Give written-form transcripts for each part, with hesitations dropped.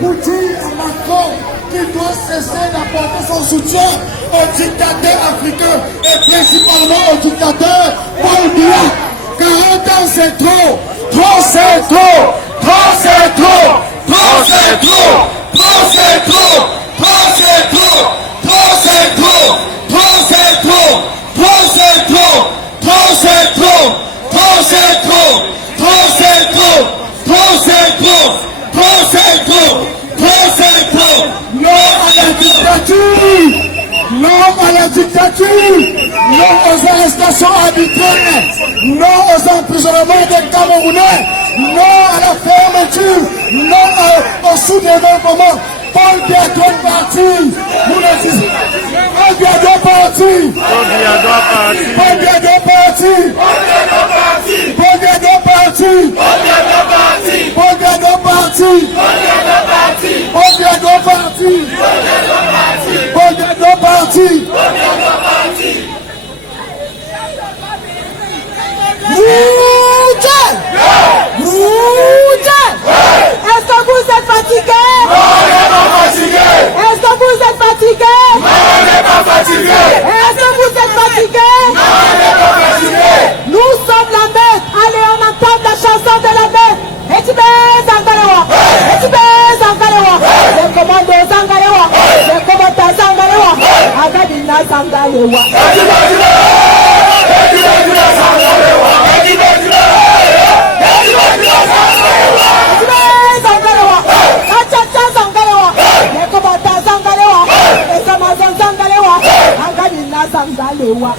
pour dire à Macron qu'il doit cesser d'apporter son soutien aux dictateurs africains et principalement aux dictateurs Paul Biya. 40 ans c'est trop, trop c'est trop, trop c'est trop, trop c'est trop, trop c'est trop, trop c'est trop, trop c'est trop, trop c'est trop, trop c'est trop, trop c'est trop, trop c'est trop, trop c'est trop, trop c'est trop, trop c'est trop, trop c'est trop. Non à la dictature, non à la dictature, non aux arrestations arbitraires, non aux emprisonnements des Camerounais, non à la fermeture, non au sous-développement. Paul Biya doit partir. Nous le disons. Paul Biya doit partir. Paul Biya doit partir. Paul Biya doit partir. Paul Biya doit partir. Paul Biya doit partir. Paul Biya doit partir. Paul Biya doit partir. Est-ce que vous êtes fatigué? Non, on n'est pas fatigué. Est-ce que vous êtes fatigué? Non, on n'est pas fatigué. Est-ce que vous êtes fatigué? Non, on n'est pas fatigué. Nous sommes la Mecque. Allez, on entend la chanson de la Mecque. Et tu baisses Zangalewa. Et tu baisses Zangalewa. Les commandos Zangalewa. Les commandos Zangalewa. Agadina Zangalewa. Zangalewa.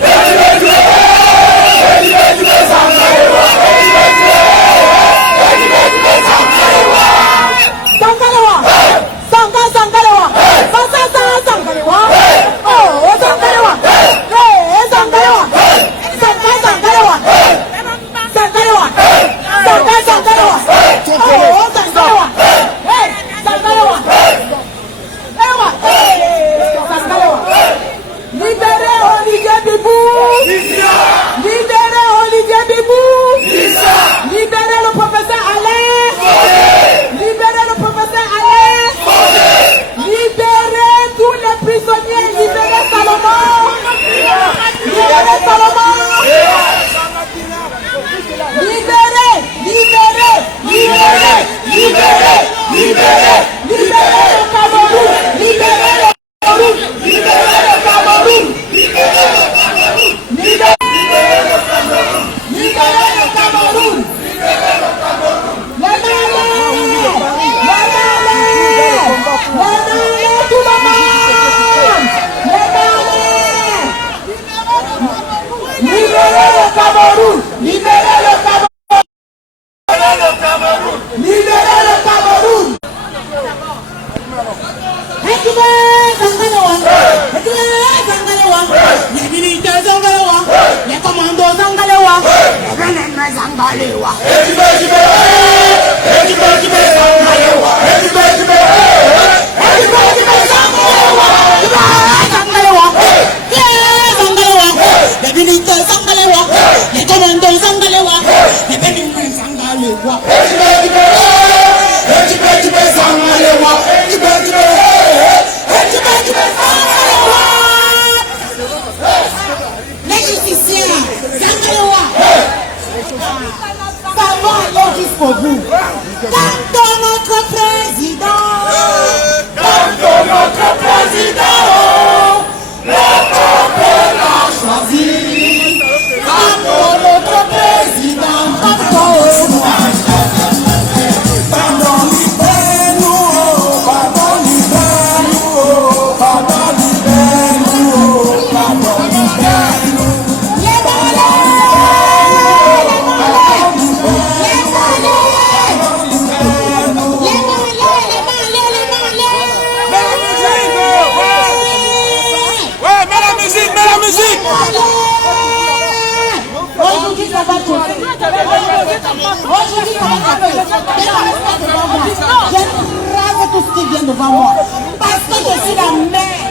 Tout ce qui vient devant moi. Parce que je suis la mère.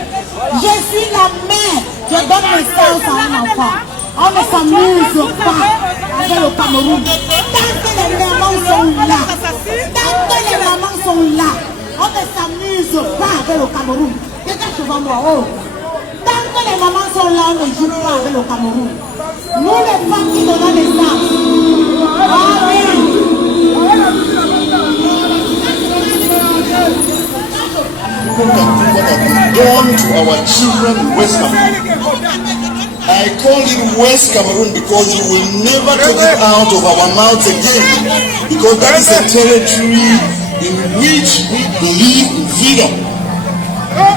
Je suis la mère. Je donne naissance à un enfant. On ne s'amuse pas avec le Cameroun. Tant que les mamans sont là, tant que les mamans sont là, On ne s'amuse pas avec le Cameroun. Regarde devant moi. Oh. Tant que les mamans sont là, on ne joue pas avec le Cameroun. Nous, les femmes qui donnent les femmes. Look at what has been done to our children in West Cameroon. I call it West Cameroon because you will never take it out of our mouths again. Because that is a territory in which we believe in freedom.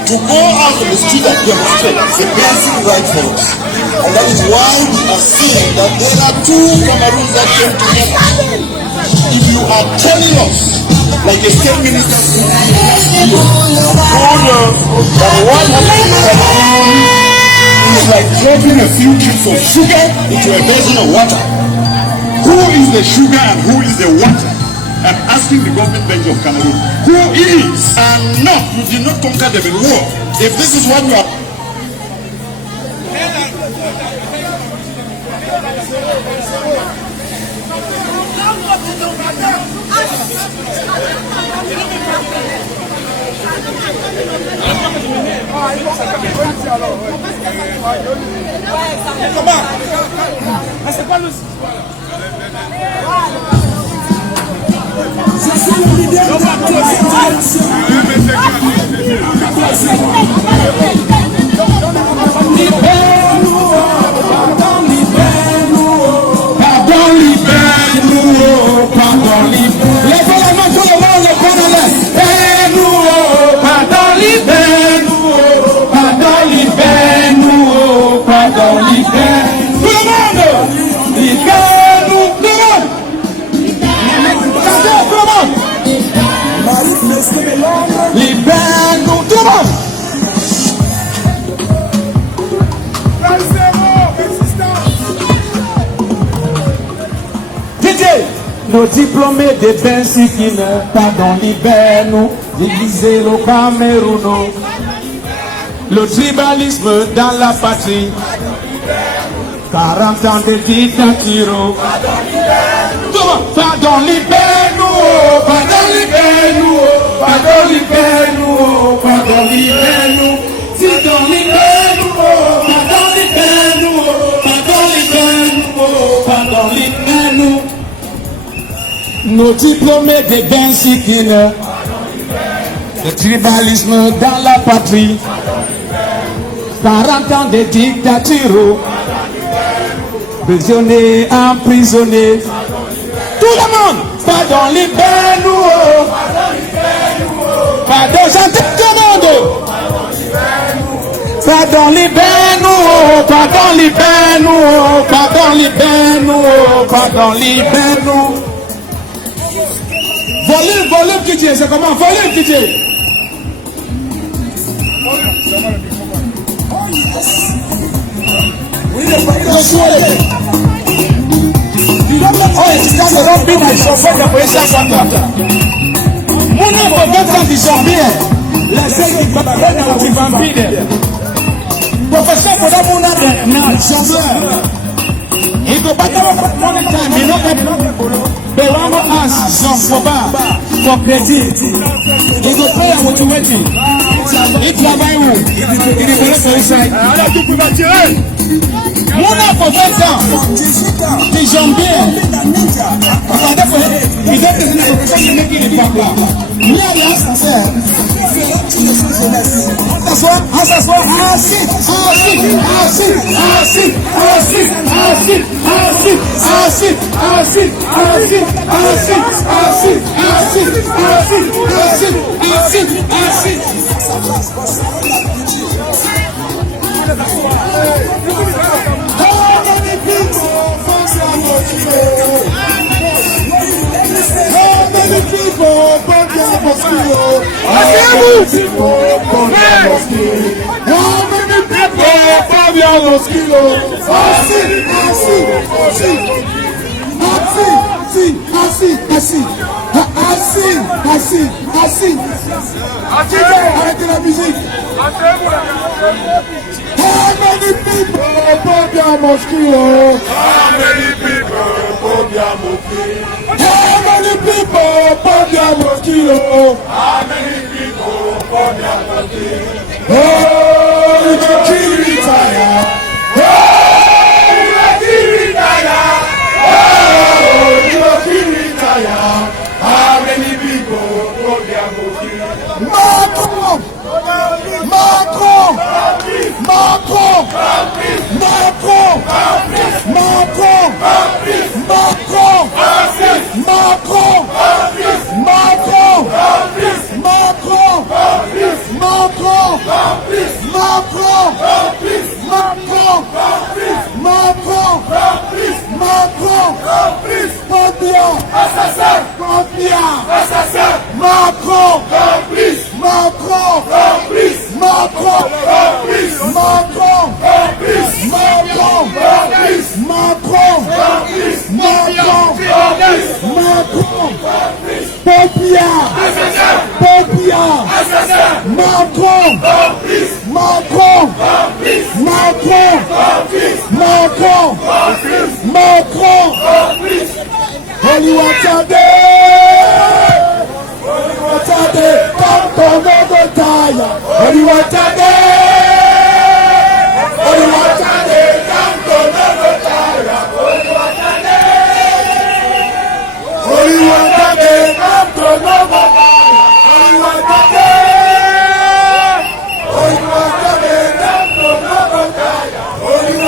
To go out on the street and demonstrate is a basic right for us. And that is why we are seeing that there are two Cameroons that came together. If you are telling us, like a state minister told us, that what happened in Cameroon is like dropping a few cubes of sugar into a basin of water. Who is the sugar and who is the water? I'm asking the government bench of Cameroon, who is? And no, you did not conquer them in war. If this is what you are... Nos diplômés des Bensikine, pardon, libère-nous, diviser le Cameroun. Le tribalisme dans la patrie, 40 ans de dictature. Pardon, libère-nous, pardon, libère-nous, pardon, libère-nous, pardon, libère-nous, pardon, libère-nous, pardon, libère-nous, pardon, libère-nous, pardon, libère-nous. Nos diplômés des Bensikine, le tribalisme dans la patrie, 40 ans de dictature, prisonniers, emprisonnés, tout le monde, pardon, libère-nous, pardon, j'entends tout le monde, pardon, libère-nous, pardon, libère-nous, pardon, libère-nous, pardon, libère-nous. Volume qui tient, c'est comment? Volume qui tient. They want us some for credit. They go pay what you waiting. It's a Bible. It is a inside. Mona for better. The Jambier. He doesn't make it papa. That's what I see. Arrêtez la musique. How many people bought their mosquito? How many people bought How many people for their mosquito? How many people for their mosquito? Oh, you go kill retire. Oh, you go kill retire. Oh, you go kill retire. How many people for their mosquito? Macron! Macron! Macron! Macron! Macron! Macron! Macron! Macron! Macron! Macron! Macron! Macron! Macron! Macron! Papillon! Assassin! Papillon! Assassin! Macron! Complice! Macron! Complice! Macron! Complice! Macron! Complice! Macron! Complice! Macron! Complice! Macron! Complice! Macron! Papillon! Assassin! Papillon! Assassin! Macron! Complice! Macron! Complice! Macron! Complice! Macron! Complice! Macron! Complice! Oliwatade! Oliwatade! Comme ton nom de taille! Oliwatade! Oliwatade! Comme ton nom de taille! Oliwatade! Oliwatade! Comme ton nom de taille! Oliwatade! Oliwatade! Comme ton nom de taille! Oliwatade!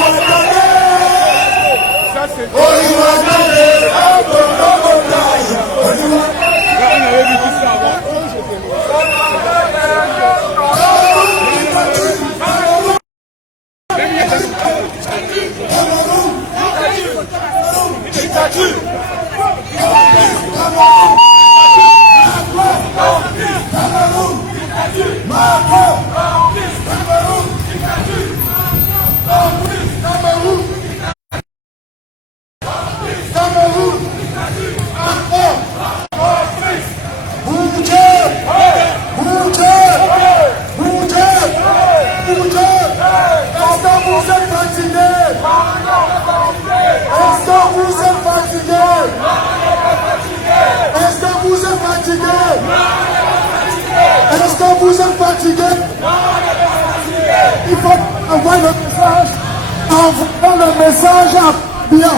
Oliwatade! Comme ton nom de taille! Oliwatade! Est-ce que vous êtes fatigué? Il faut envoyer le message. Envoyons le message à Biya.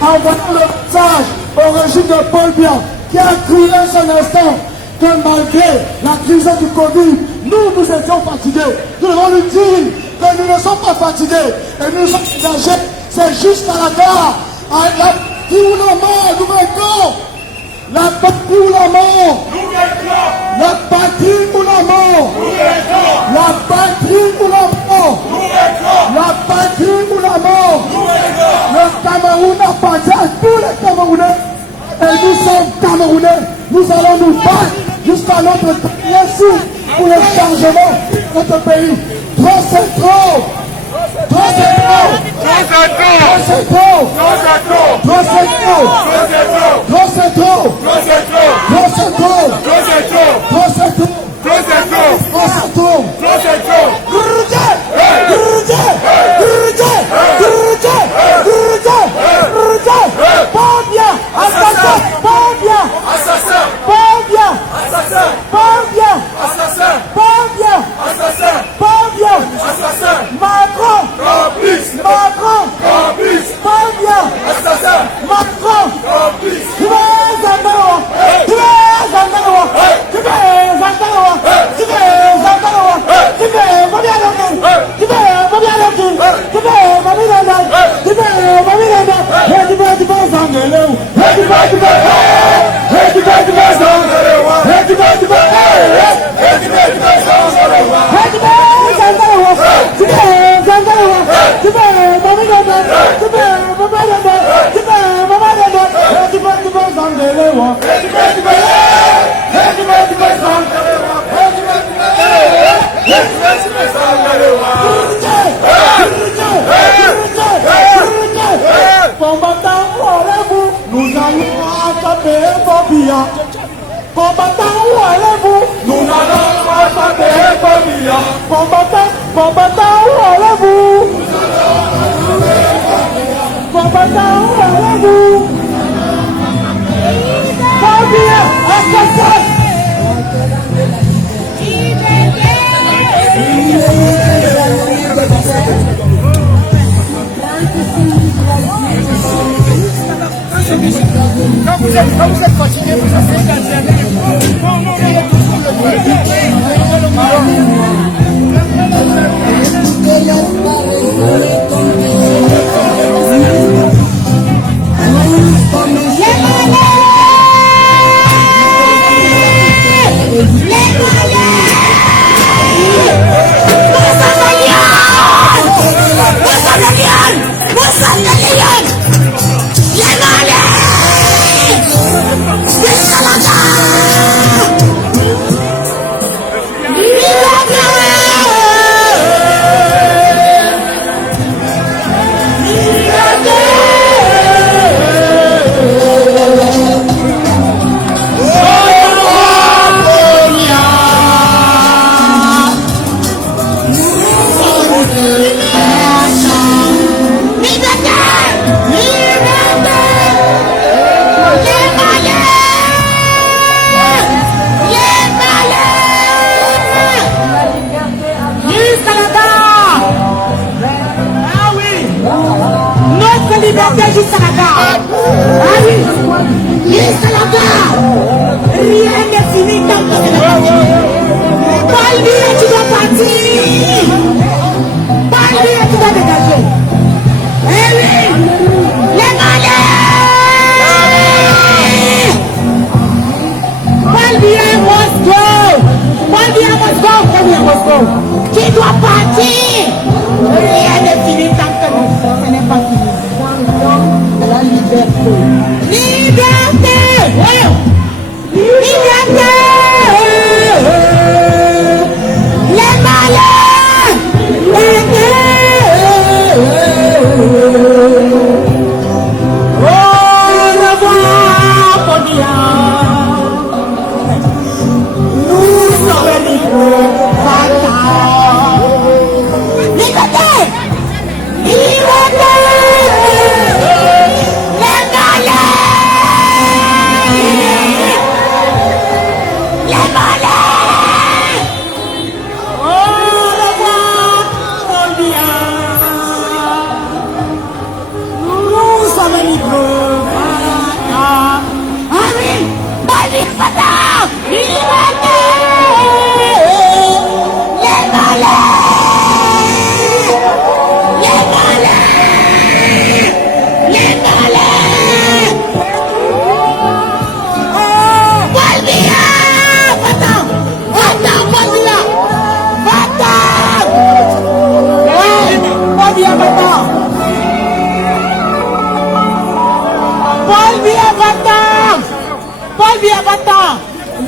Envoyons le message au régime de Paul Biya qui a crié son instant que malgré la crise du Covid, nous étions fatigués. Nous devons lui dire que nous ne sommes pas fatigués et nous sommes engagés. C'est juste à la gare. À la partie où la mort, nous vaincrons. La patrie ou la mort. La patrie ou la mort. La patrie ou la mort. La patrie ou la mort. Le Cameroun appartient à tous les Camerounais. Et nous sommes Camerounais. Nous allons nous battre jusqu'à notre dernier souffle pour le changement de notre pays. Trop c'est trop. Trop c'est trop. Trop c'est trop. Trop c'est trop. Trop c'est trop. Trop c'est trop. Trop c'est trop. Trop c'est trop. Nous allons attraper Bobia. Combattant, où allez-vous? Nous allons attraper Bobia. Combattant, où allez-vous? Combattant, où allez-vous? vous êtes fatigué, vous asseyez dans Jusqu'à la gare. Ah oui, jusqu'à la gare. Rien n'est fini tant que c'est la partie. Pas lui, tu dois partir. Pas lui, tu dois dégager. Eh oui, les malais. Pas lui, must go. Pas lui, must go. Pas lui, must go. Tu dois partir. Rien n'est fini tant que ce n'est pas fini. La liberté. Liberté! Liberté! Les malins! Au revoir, Ponia! Nous sommes libres! Liberté! Liberté!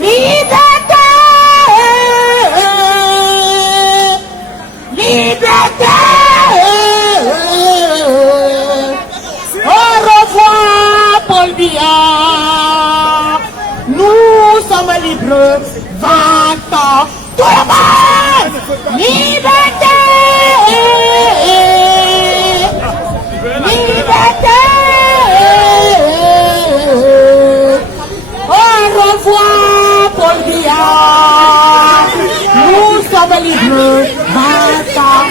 Liberté! Liberté! Au revoir, Paul Biya! Nous sommes libres, 20 ans, tout le monde! Liberté! Liberté! Au revoir, Paul Biya! Nous sommes libres, 20 ans!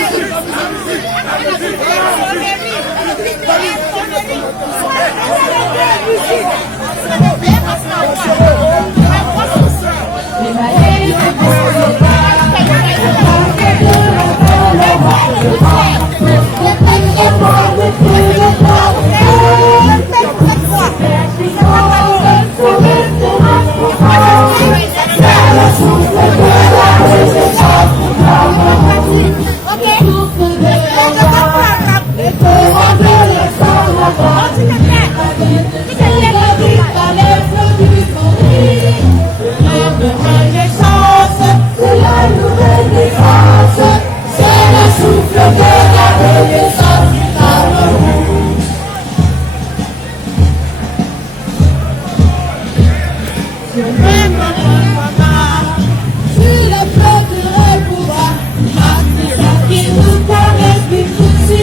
Qui nous paraît plus tout si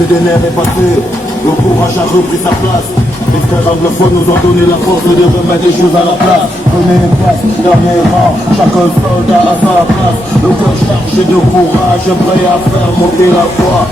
Des nerfs est passée, le courage a repris sa place. Les frères anglophones nous ont donné la force de remettre des choses à la place. Prenez place, dernier rang, chaque soldat à sa place. Le cœur chargé de courage, prêt à faire monter la foi.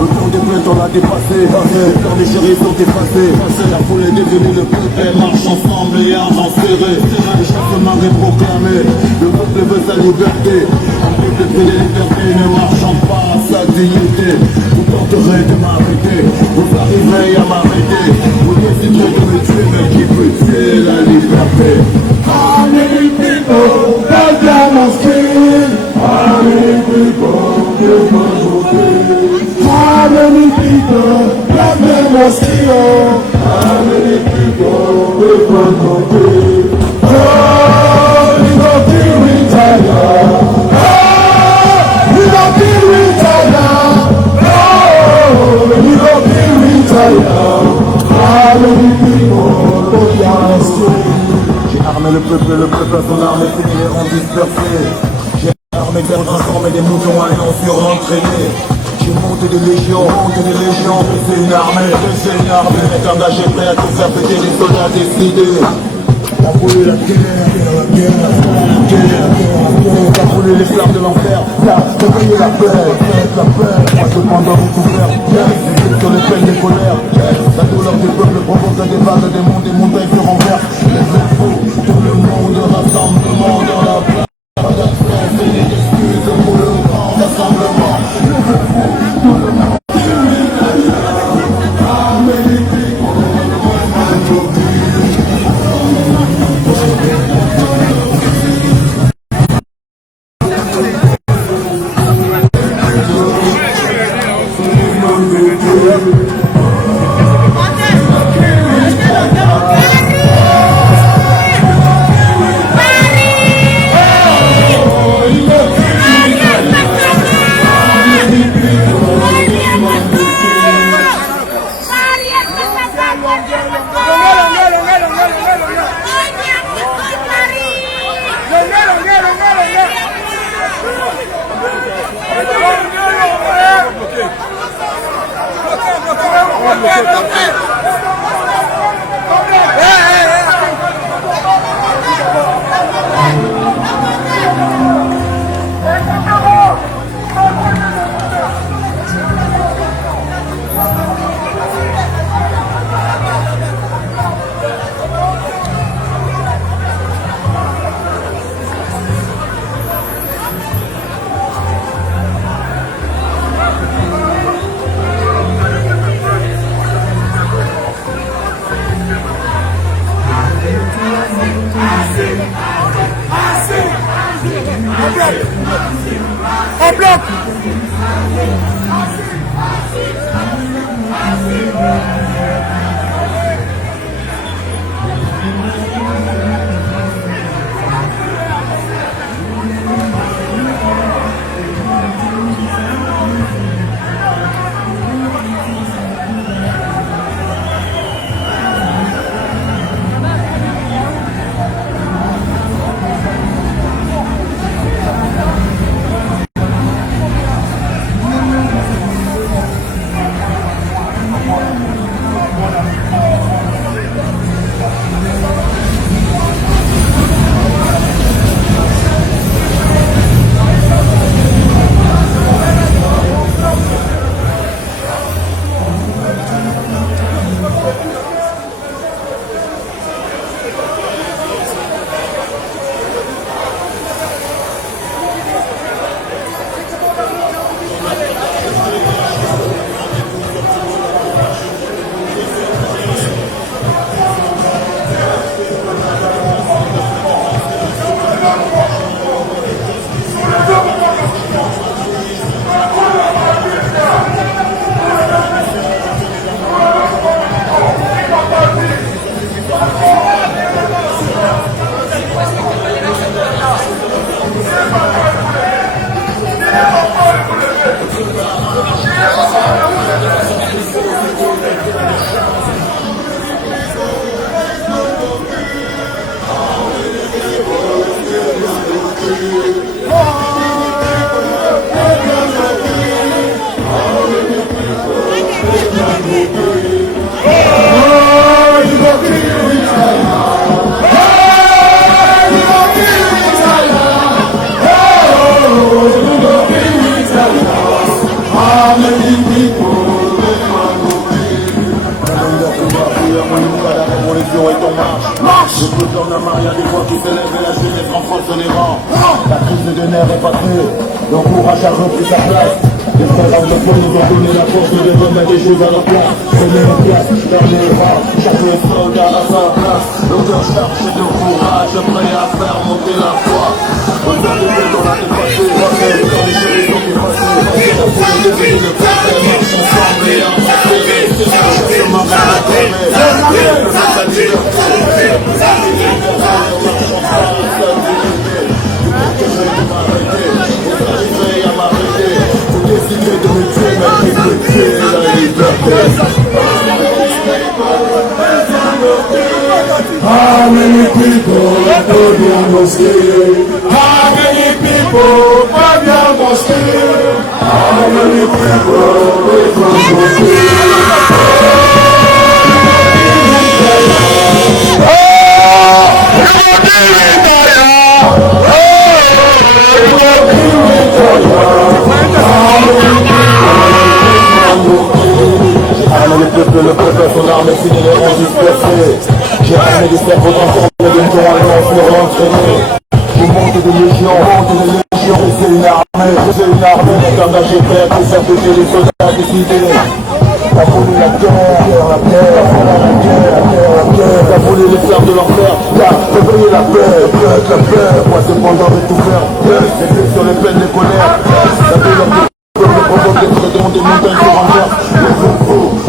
Le tour des plaintes on l'a dépassé, le temps des chéris sont effacés. La foule est devenue le peuple, elle marche ensemble et argent serré. Et chaque main est proclamé, le peuple veut sa liberté. Un peuple fait des libertés, ne marchant pas à sa dignité. Vous tenterez de m'arrêter, vous arriverez à m'arrêter. Vous déciderez de me tuer, mais qui peut tuer la liberté? How many people does that must kill? How many people give my How many people that man was killed? How many people give my Oh, we gon' be retired. Oh, we gon' be retired. le peuple à son armée, fini les rangs dispersés. J'ai armé terre transformé des moutons à lion sur l'entraîné. J'ai monté des légions, mais c'est une armée, est engagé, prêt à tout faire péter les soldats décidés. On a brûlé la guerre, on a brûlé les flammes de l'enfer, ça, réveiller la paix, moi je demande à vous tout faire, sur les peines des colères, la douleur des peuples provoque des vagues, des monts, des montagnes se renversent, tout le monde, rassemblement dans la place, c'est des excuses pour le grand rassemblement, tout le monde. En bloc. Je peux dans la main, il y a des voix qui s'élèvent et la jeunesse renforce les rangs. La crise de nerfs est passée, le courage a repris sa place. Les frères anglophones nous ont donné la force de remettre des choses à leur place. Prenez une place dans les rangs, chaque soldat à sa place. L'auteur chargé de courage, prêt à faire monter la foi. Aujourd'hui, on a dépassé, dans les chérissons qui passent. La foule de vie, le peuple marche ensemble et avancé. Chemin vers la How many people go their mosque? How many people go their mosque? How many people go their Le peuple, le peuple, son armée finit les rangs dispersés. J'ai ramené des cerveaux transformés de corps alliance me rentraîner. Je monte des légions, et c'est une armée, est engagée, prêt à protéger les soldats décidés. T'as volé la terre, la terre, la terre, t'as volé les flammes de l'enfer, t'as réveillé la paix, moi cependant je vais tout faire, les pieds sur les peines, les colères, la paix, provoque des fredons, des montagnes sur renversent.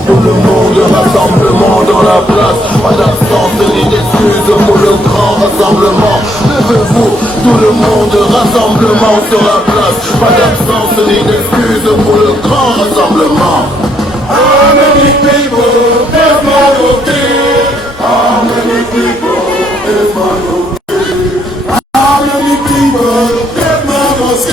Tout le monde, rassemblement dans la place. Pas d'absence ni d'excuses pour le grand rassemblement. Levez-vous, tout le monde, rassemblement sur la place. Pas d'absence ni d'excuses pour le grand rassemblement. How many people is Maroké? How many people is Maroké? How many people is Maroké?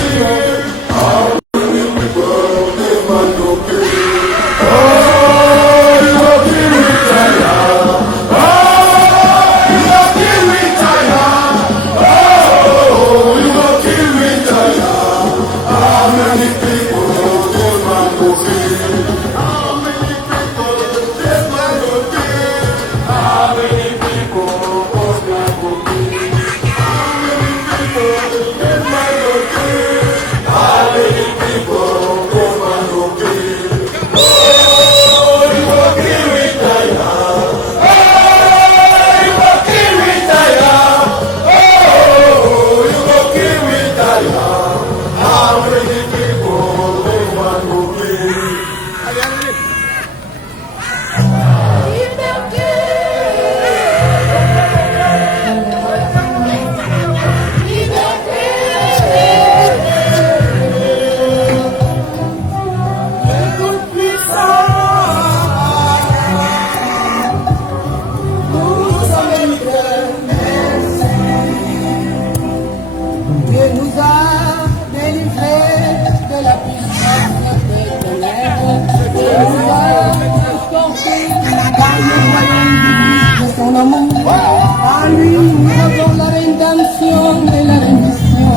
A lui, nous avons la rédemption et la rémission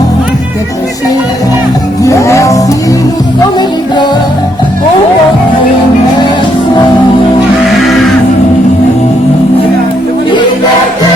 des péchés. Dieu merci, nous sommes libres. Oh, liberté.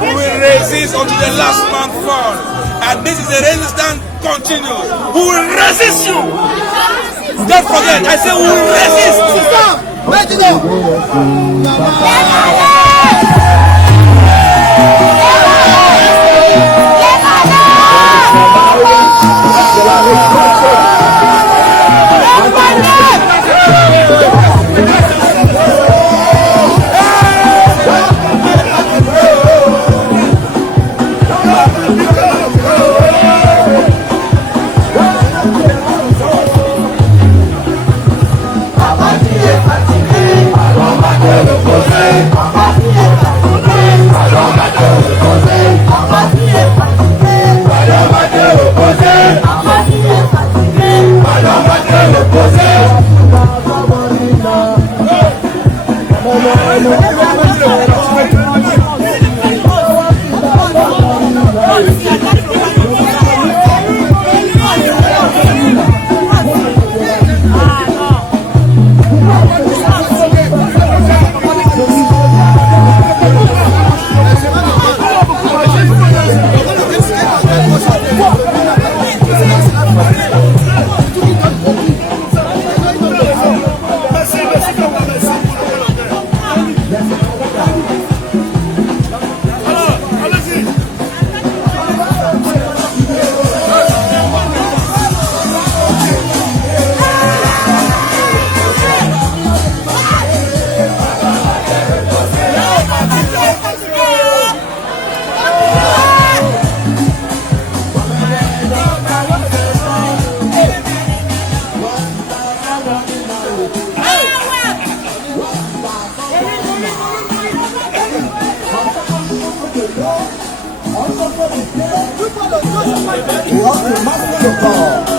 We will resist until the last man falls. And this is a resistance continues. We will resist you. Don't forget, I say we will resist. Et on te masque le corps.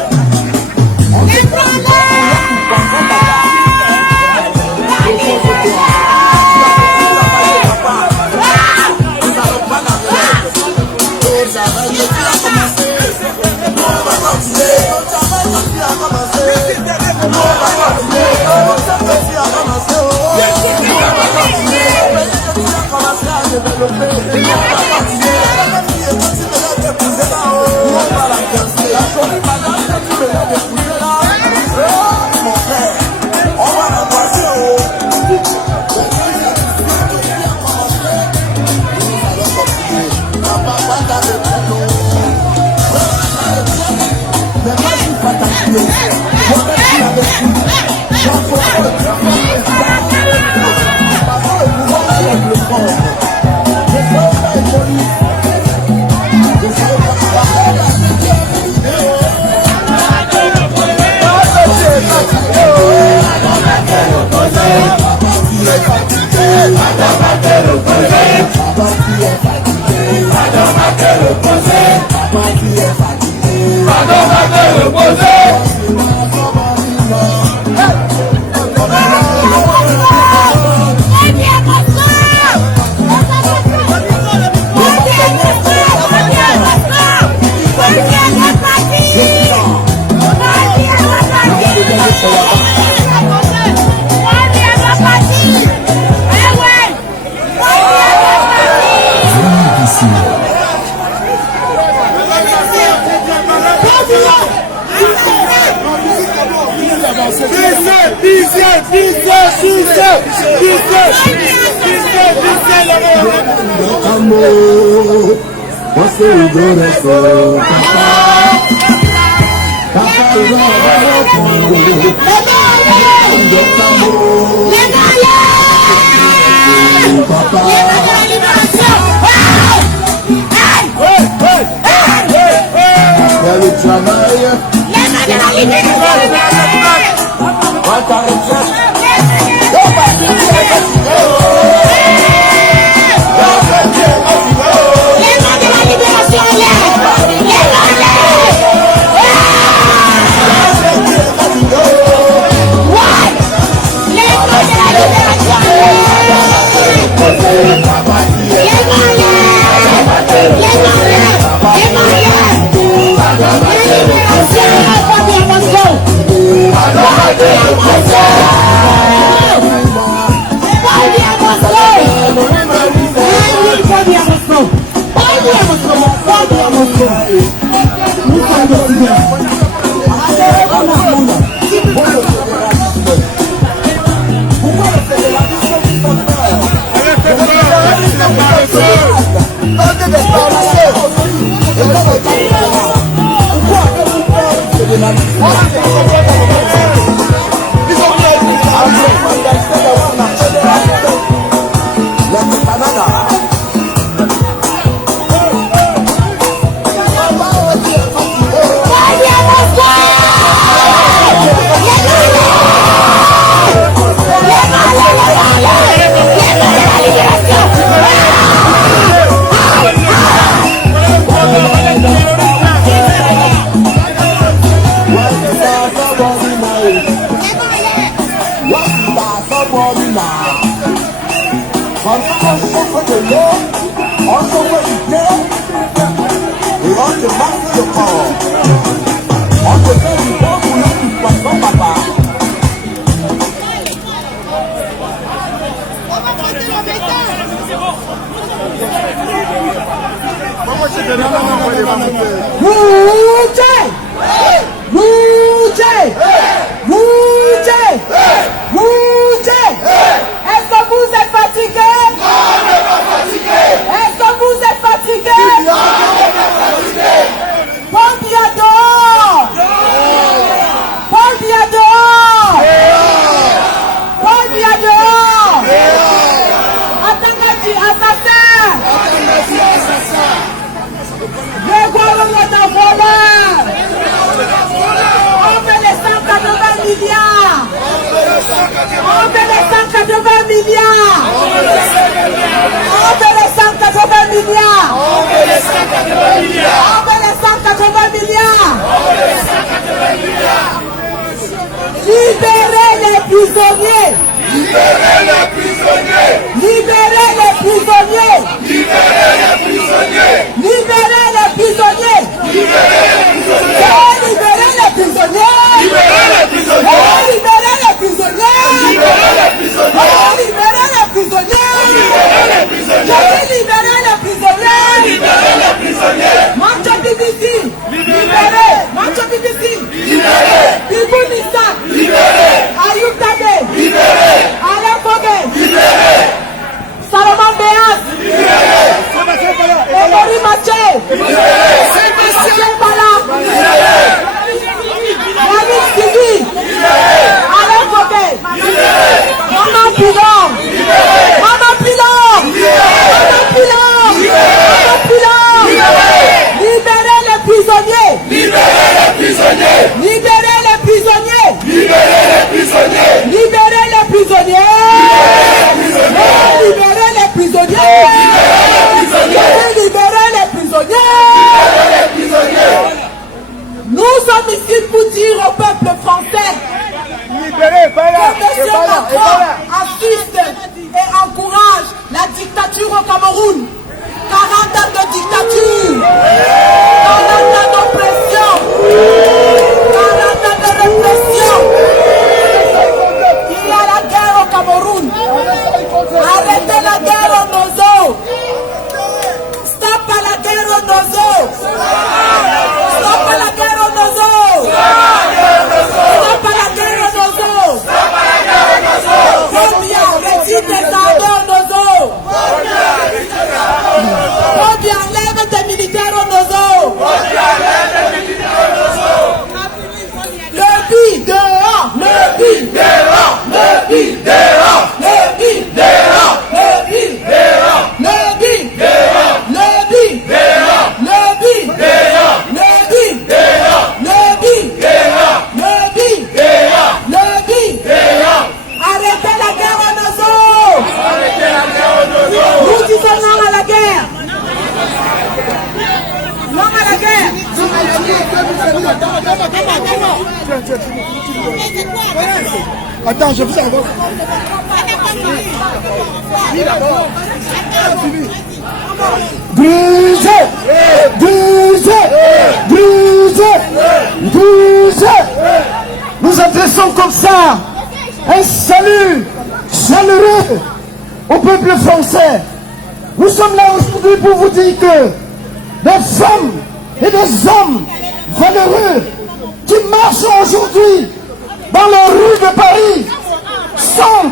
Macron assiste et encourage la dictature au Cameroun. 40 ans de dictature, 40 ans d'oppression, 40 ans de répression. Il y a la guerre au Cameroun. Arrêtez la guerre au Nozo. Stop à la guerre au Nozo. Stop à la guerre au Nozo. Stop à la guerre au Nozo. Combien retire des armes au Nozo? Combien lève des militaires au Nozo? Le bi dehors, le bi dehors, le bi dehors, le bi dehors, le bi dehors, le bi dehors, le bi dehors, le bi dehors, le bi dehors, le bi dehors, le bi dehors, le bi dehors. Arrêtez la guerre au Nozo. Arrêtez la guerre au Nozo. Nous disons non à la guerre. Non à la guerre. Attends, je vous envoie. Brisez, brisez, brisez, brisez. Nous adressons comme ça un salut chaleureux au peuple français. Nous sommes là aujourd'hui pour vous dire que des femmes et des hommes valeureux qui marchent aujourd'hui dans les rues de Paris sont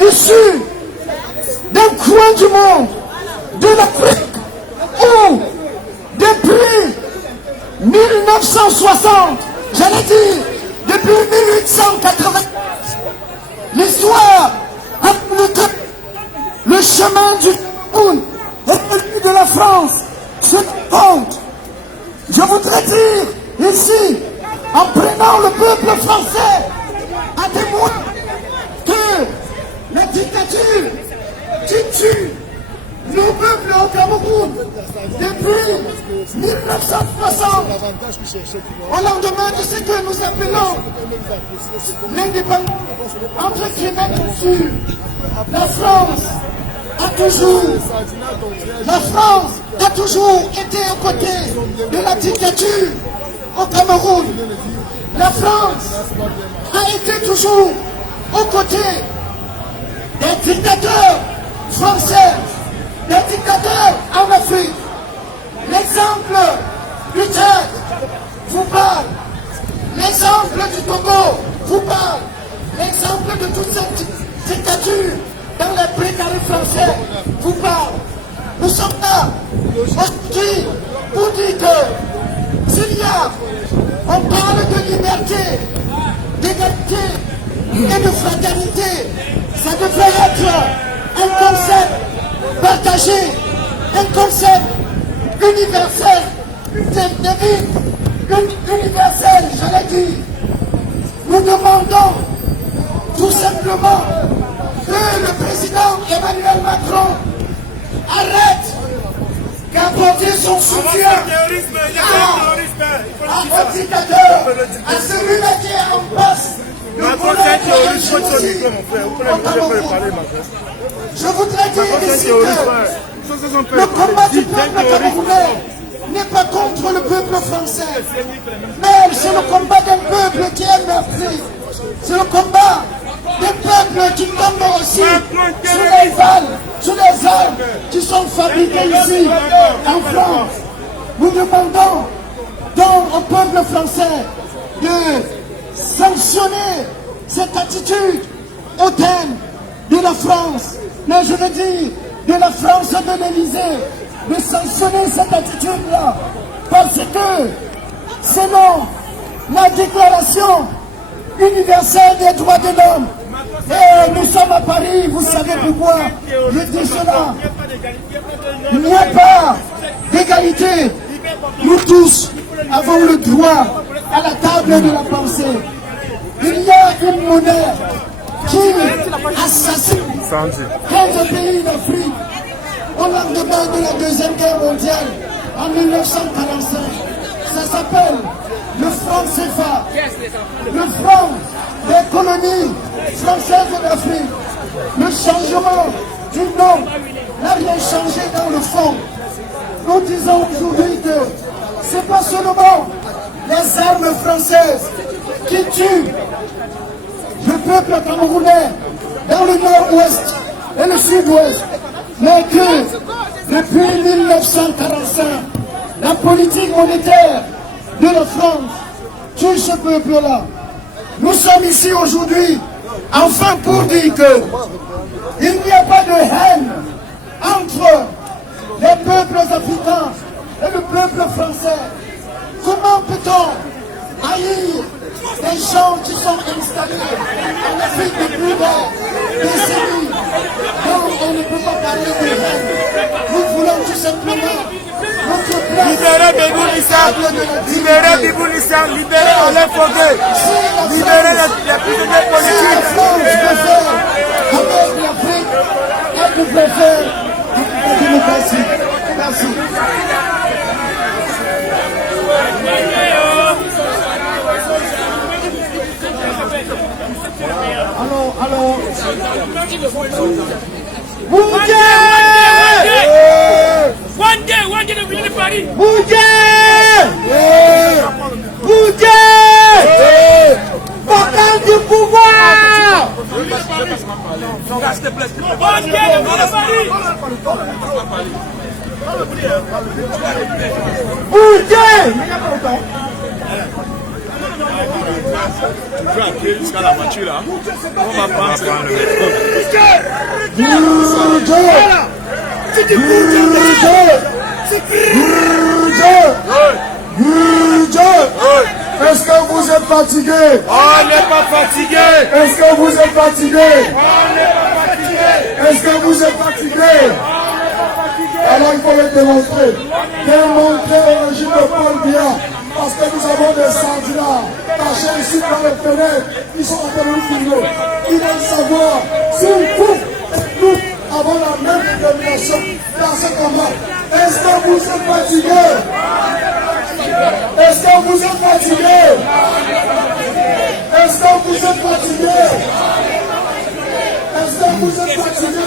issus d'un coin du monde, de l'Afrique, où depuis 1960, j'allais dire depuis 1880, l'histoire a montré le chemin du monde et celui de la France se compte. Je voudrais dire ici, en prenant le peuple français à témoin que la dictature qui tue nos peuples au Cameroun depuis 1960, au lendemain de ce que nous appelons l'indépendance entre Québec et Sud, la France a toujours été aux côtés de la dictature au Cameroun. La France a été toujours aux côtés des dictateurs français, des dictateurs en Afrique. L'exemple du Tchad vous parle. L'exemple du Togo vous parle. L'exemple de toute cette dictature dans les précarés français vous parle. Nous sommes là aujourd'hui pour dire que s'il y a, on parle de liberté, d'égalité et de fraternité, ça devrait être un concept partagé, un concept universel, universel, j'allais dire. Nous demandons tout simplement que le président Emmanuel Macron arrête d'apporter son soutien aux dictateurs, à celui-là qui est en place. Je voudrais dire ici que le combat du peuple camerounais n'est pas contre le peuple français, mais c'est le combat d'un peuple qui est meurtri. C'est le combat des peuples qui tombent aussi sur les balles, sur les armes qui sont fabriquées ici, en France. Nous demandons donc au peuple français de sanctionner cette attitude au thème de la France, mais je veux dire de la France de l'Élysée, de sanctionner cette attitude-là, parce que selon la déclaration universelle des droits de l'homme, et nous sommes à Paris, vous savez pourquoi je dis cela. Il n'y a pas d'égalité. Nous tous avons le droit à la table de la pensée. Il y a une monnaie qui assassine 15 pays d'Afrique au lendemain de la Deuxième Guerre mondiale en 1945. Ça s'appelle le franc CFA, le franc des colonies française d'Afrique. Le changement du nom n'a rien changé dans le fond. Nous disons aujourd'hui que ce n'est pas seulement les armes françaises qui tuent le peuple camerounais dans le nord-ouest et le sud-ouest, mais que depuis 1945, la politique monétaire de la France tue ce peuple-là. Nous sommes ici aujourd'hui, enfin pour dire que il n'y a pas de haine entre les peuples africains et le peuple français. Comment peut-on haïr des gens qui sont installés en Afrique depuis des décennies? Donc on ne peut pas parler de haine. Nous voulons tout simplement notre place. Libérez Bébou Nissam, libérez Bébou Nissam, libérez Alain Foguet, libérez les prisonniers politiques. Si la France préfère avec l'Afrique, elle préfère la démocratie. Merci. Alors, One day, the Willy Paris. Vacance du pouvoir. Tu veux appeler jusqu'à la voiture là? On va prendre Est-ce que vous êtes fatigué? On n'est pas fatigué. Est-ce que vous êtes fatigué? On n'est pas fatigué. Est-ce que vous êtes fatigué? Alors il faut le démontrer. Démontrer au régime de Paul Biya. Parce que nous avons des candidats cachés ici dans les fenêtres. Ils sont en train de nous filmer. Ils veulent savoir si nous avons la même détermination dans ce combat. Est-ce que vous êtes fatigué? Est-ce que vous êtes fatigué? Est-ce que vous êtes fatigué? Est-ce que vous êtes fatigué?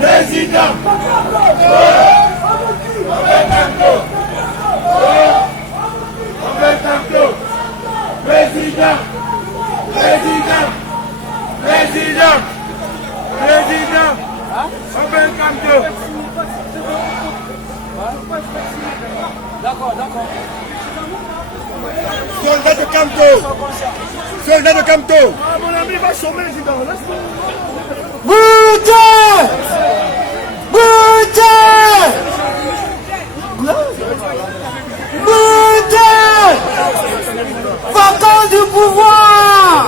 Président Camto. Soldat de Camto. Mon ami va chômer, Vacant du pouvoir.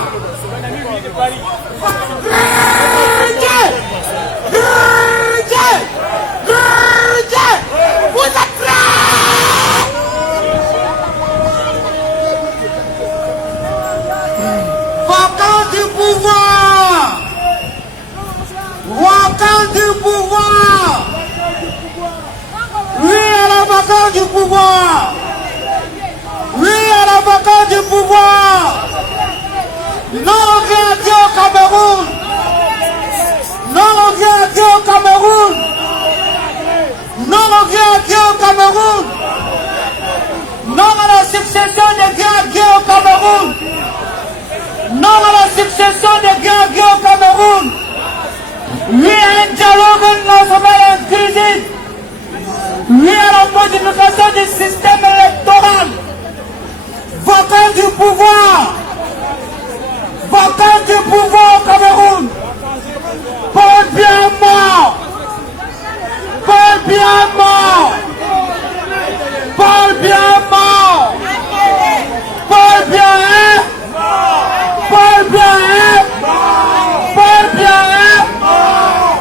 Vous êtes vacant du pouvoir. Vacant du pouvoir. Oui à la vacance du pouvoir. Oui à la vacance du pouvoir. Non au réacteur au Cameroun. Non au réacteur au Cameroun. Non au réacteur au Cameroun. Non à la succession des réacteurs au Cameroun. Non à la succession des réacteurs au Cameroun. Oui à un dialogue national inclusif. Oui à la modification du système électoral. Vacance du pouvoir. Vacance du pouvoir au Cameroun. Paul Biya mort. Paul Biya mort. Paul Biya mort. Paul Biya Paul Biya Paul Biya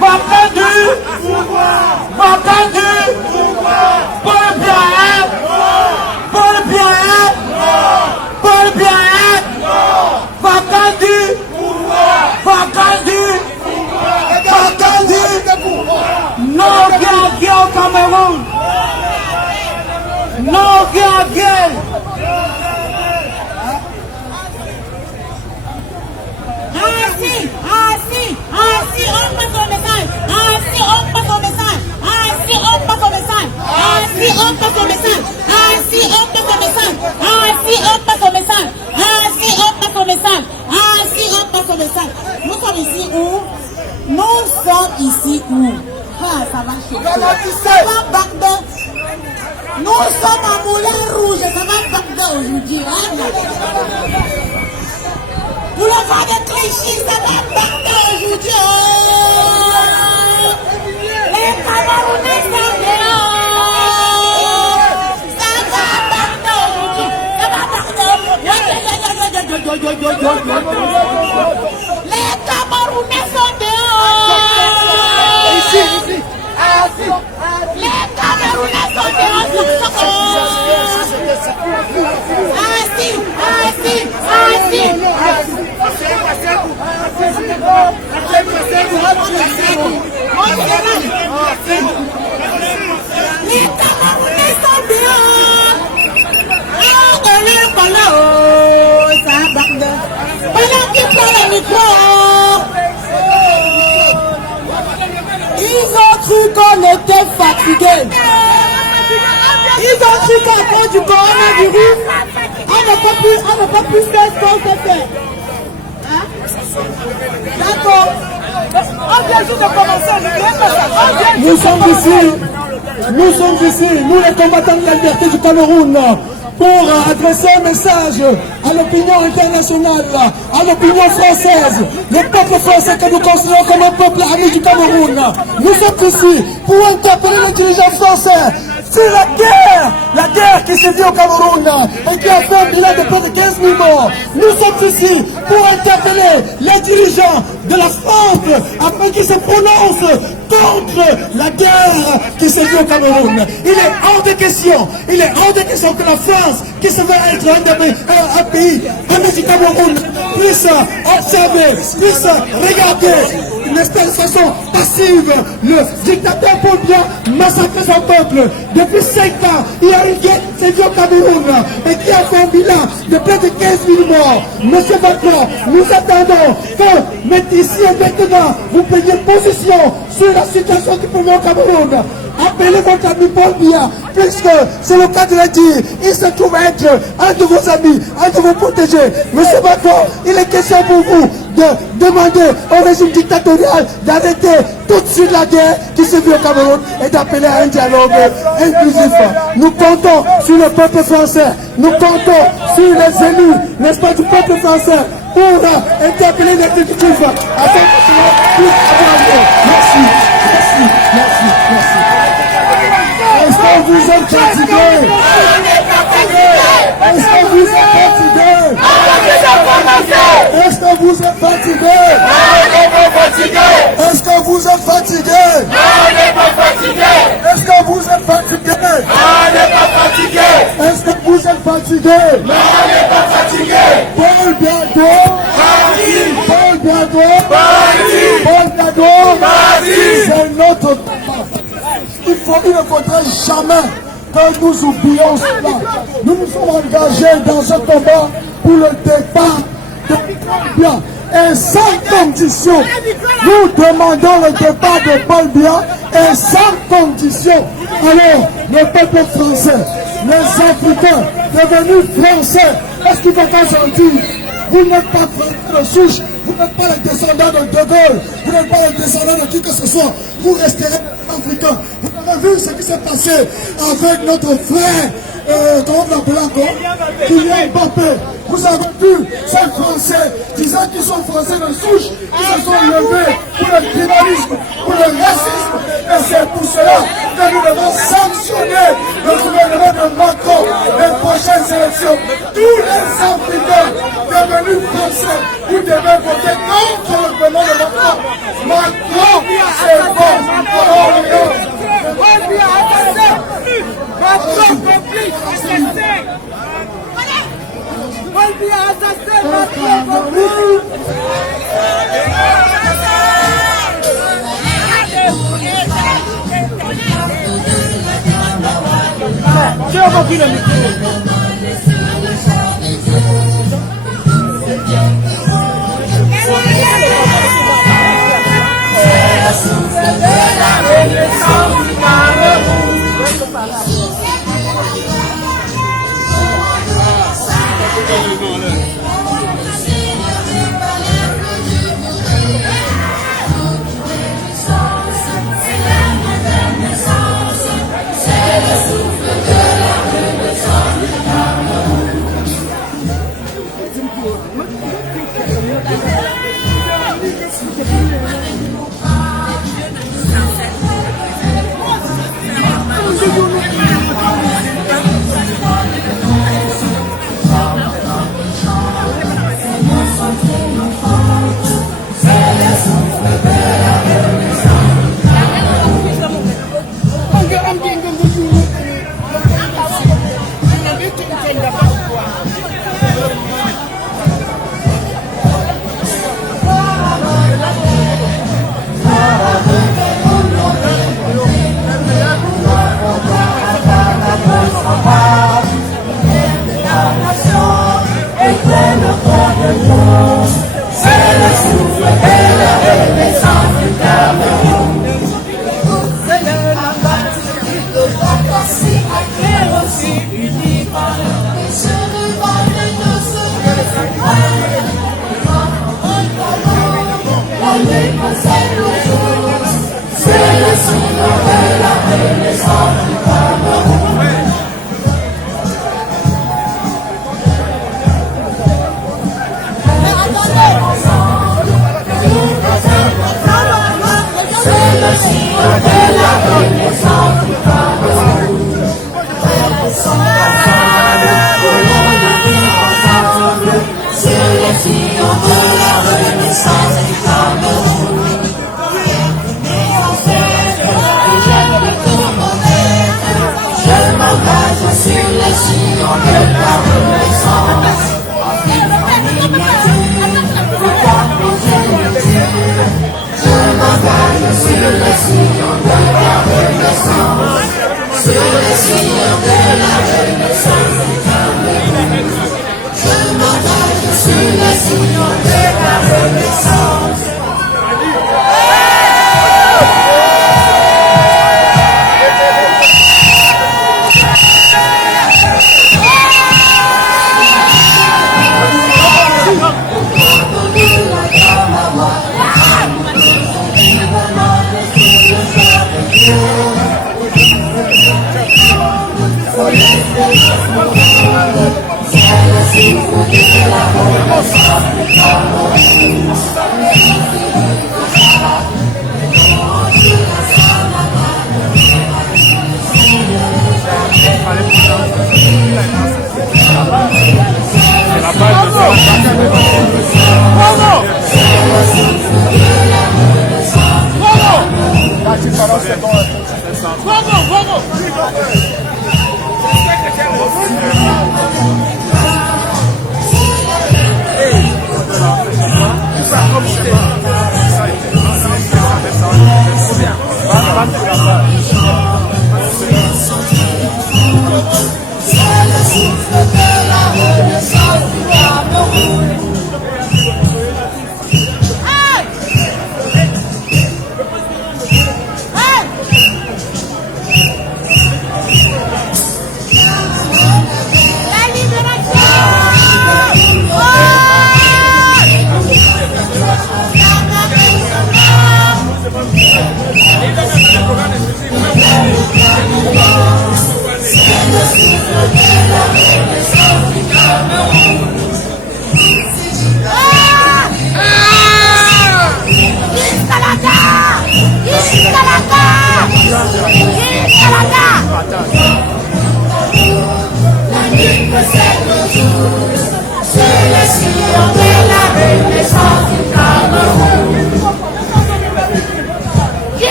vacance du pouvoir. Vacance du Paul Biya Paul Biya Paul Biya vacance du vacance du vacance du non guerre au Cameroun. Non guerre. Ainsi, on passe au message. Ainsi, on passe au message. Ainsi, on passe au message. Ainsi, on passe au message. Ainsi, on passe au message. Ainsi, on passe au message. Ainsi, on passe au message. Ainsi, on passe au message. Nous sommes ici où? Nous sommes ici où? Ah, ça va chauffer. Ça va Bagdad. Nous sommes à Moulin Rouge. Ça va Bagdad aujourd'hui. Boulevard de Clichy, ça va Bagdad aujourd'hui. Les Camerounais sont dehors. Ça va Bagdad aujourd'hui. Ça va Bagdad. Les Camerounais sont dehors. Ici. Les Camerounais sont dehors. Les Camerounais sont dehors. Ça Bagdad. Pendant qu'ils prennent le micro, ils ont cru qu'on était fatigués. Ils ont cru qu'à cause du coronavirus, on n'a pas pu faire ce qu'on sait faire. D'accord. On vient juste de commencer. Nous sommes ici, nous les combattants de la liberté du Cameroun, pour adresser un message à l'opinion internationale, à l'opinion française, le peuple français que nous considérons comme un peuple ami du Cameroun. Nous sommes ici pour interpeller les dirigeants français. C'est la guerre qui s'est vue au Cameroun et qui a fait un bilan de près de 15 000 morts. Nous sommes ici pour interpeller les dirigeants de la France afin qu'ils se prononcent contre la guerre qui s'est vue au Cameroun. Il est hors de question que la France, qui se veut être un pays ami du Cameroun, puisse observer, puisse regarder de façon passive le dictateur Paul Biya massacrer son peuple. Depuis 5 ans, il y a une guerre qui s'est vue au Cameroun et qui a fait un bilan de près de 15 000 morts. Monsieur Macron, nous attendons que ici et maintenant, vous preniez position sur la situation du peuple au Cameroun. appelez votre ami Paul Biya, puisque c'est le cas de le dire, il se trouve être un de vos amis, un de vos protégés. Monsieur Macron, il est question pour vous de demander au régime dictatorial d'arrêter tout de suite la guerre qui se vit au Cameroun et d'appeler à un dialogue inclusif. Nous comptons sur le peuple français, nous comptons sur les élus, n'est-ce pas, du peuple français pour interpeller l'exécutif afin que cela puisse avoir lieu. Merci, merci, merci, merci. Est-ce que vous êtes fatigués? Est-ce que vous êtes fatigués? Est-ce que vous êtes fatigués? Est-ce que vous êtes fatigués? Est-ce que vous êtes fatigués? Est-ce que vous êtes fatigués? Paul Biya, Paul Biya, c'est notre combat. Il ne faudrait jamais que nous oublions cela. Nous nous sommes engagés dans ce combat pour le départ de Paul Biya. Et sans condition, nous demandons le départ de Paul Biya et sans condition. Alors, le peuple français, les Africains devenus français, est-ce qu'il ne faut pas sentir? Vous n'êtes pas français de souche, vous n'êtes pas les descendants de De Gaulle, vous n'êtes pas les descendants de qui que ce soit, vous resterez africains. Vous avez vu ce qui s'est passé avec notre frère, comment on l'appelle encore, Kylian Mbappé. Vous avez vu ces Français disant qu'ils sont Français de souche, qui se sont levés pour le tribalisme, pour le racisme. Et c'est pour cela que nous devons sanctionner le gouvernement de Macron les prochaines élections. Tous les Africains devenus Français, vous devez voter contre le gouvernement de Macron. Macron, c'est bon. Paul Biya assassé! Macron complice assassé! Paul Biya assassé! Macron complice! Tu as compris le micro?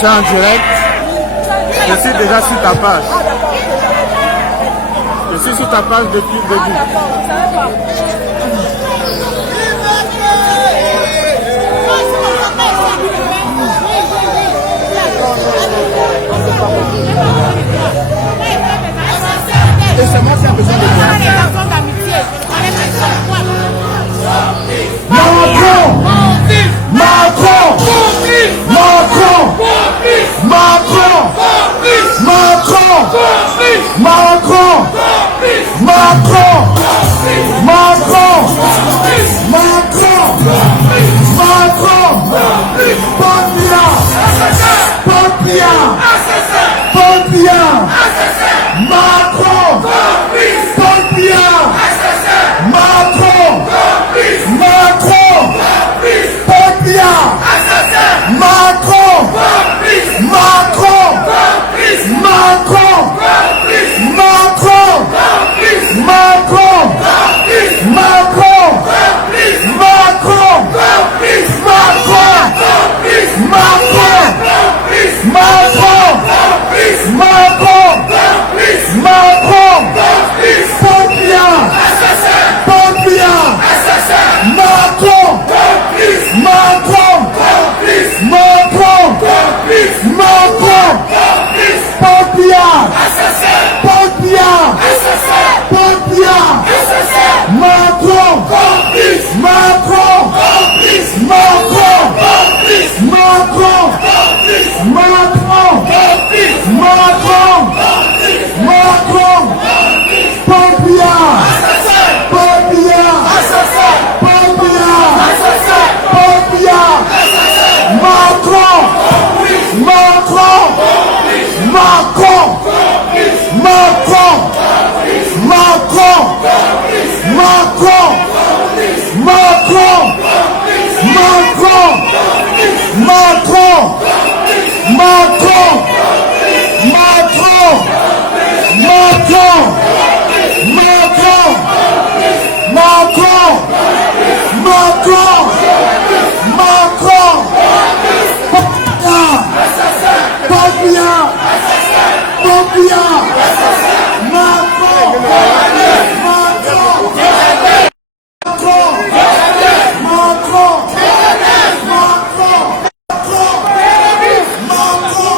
C'est en direct. Je suis déjà sur ta page. Je suis sur ta page depuis le début. Et c'est moi qui ai besoin de toi. Macron! Macron! Macron! Macron! Macron! Macron! Macron! Macron! Macron! Macron! Papia! Papia! Papia! Macron! Papia! Macron! Macron! Papia! Macron! Macron! Macron! Macron! Macron! Macron! Macron! Macron!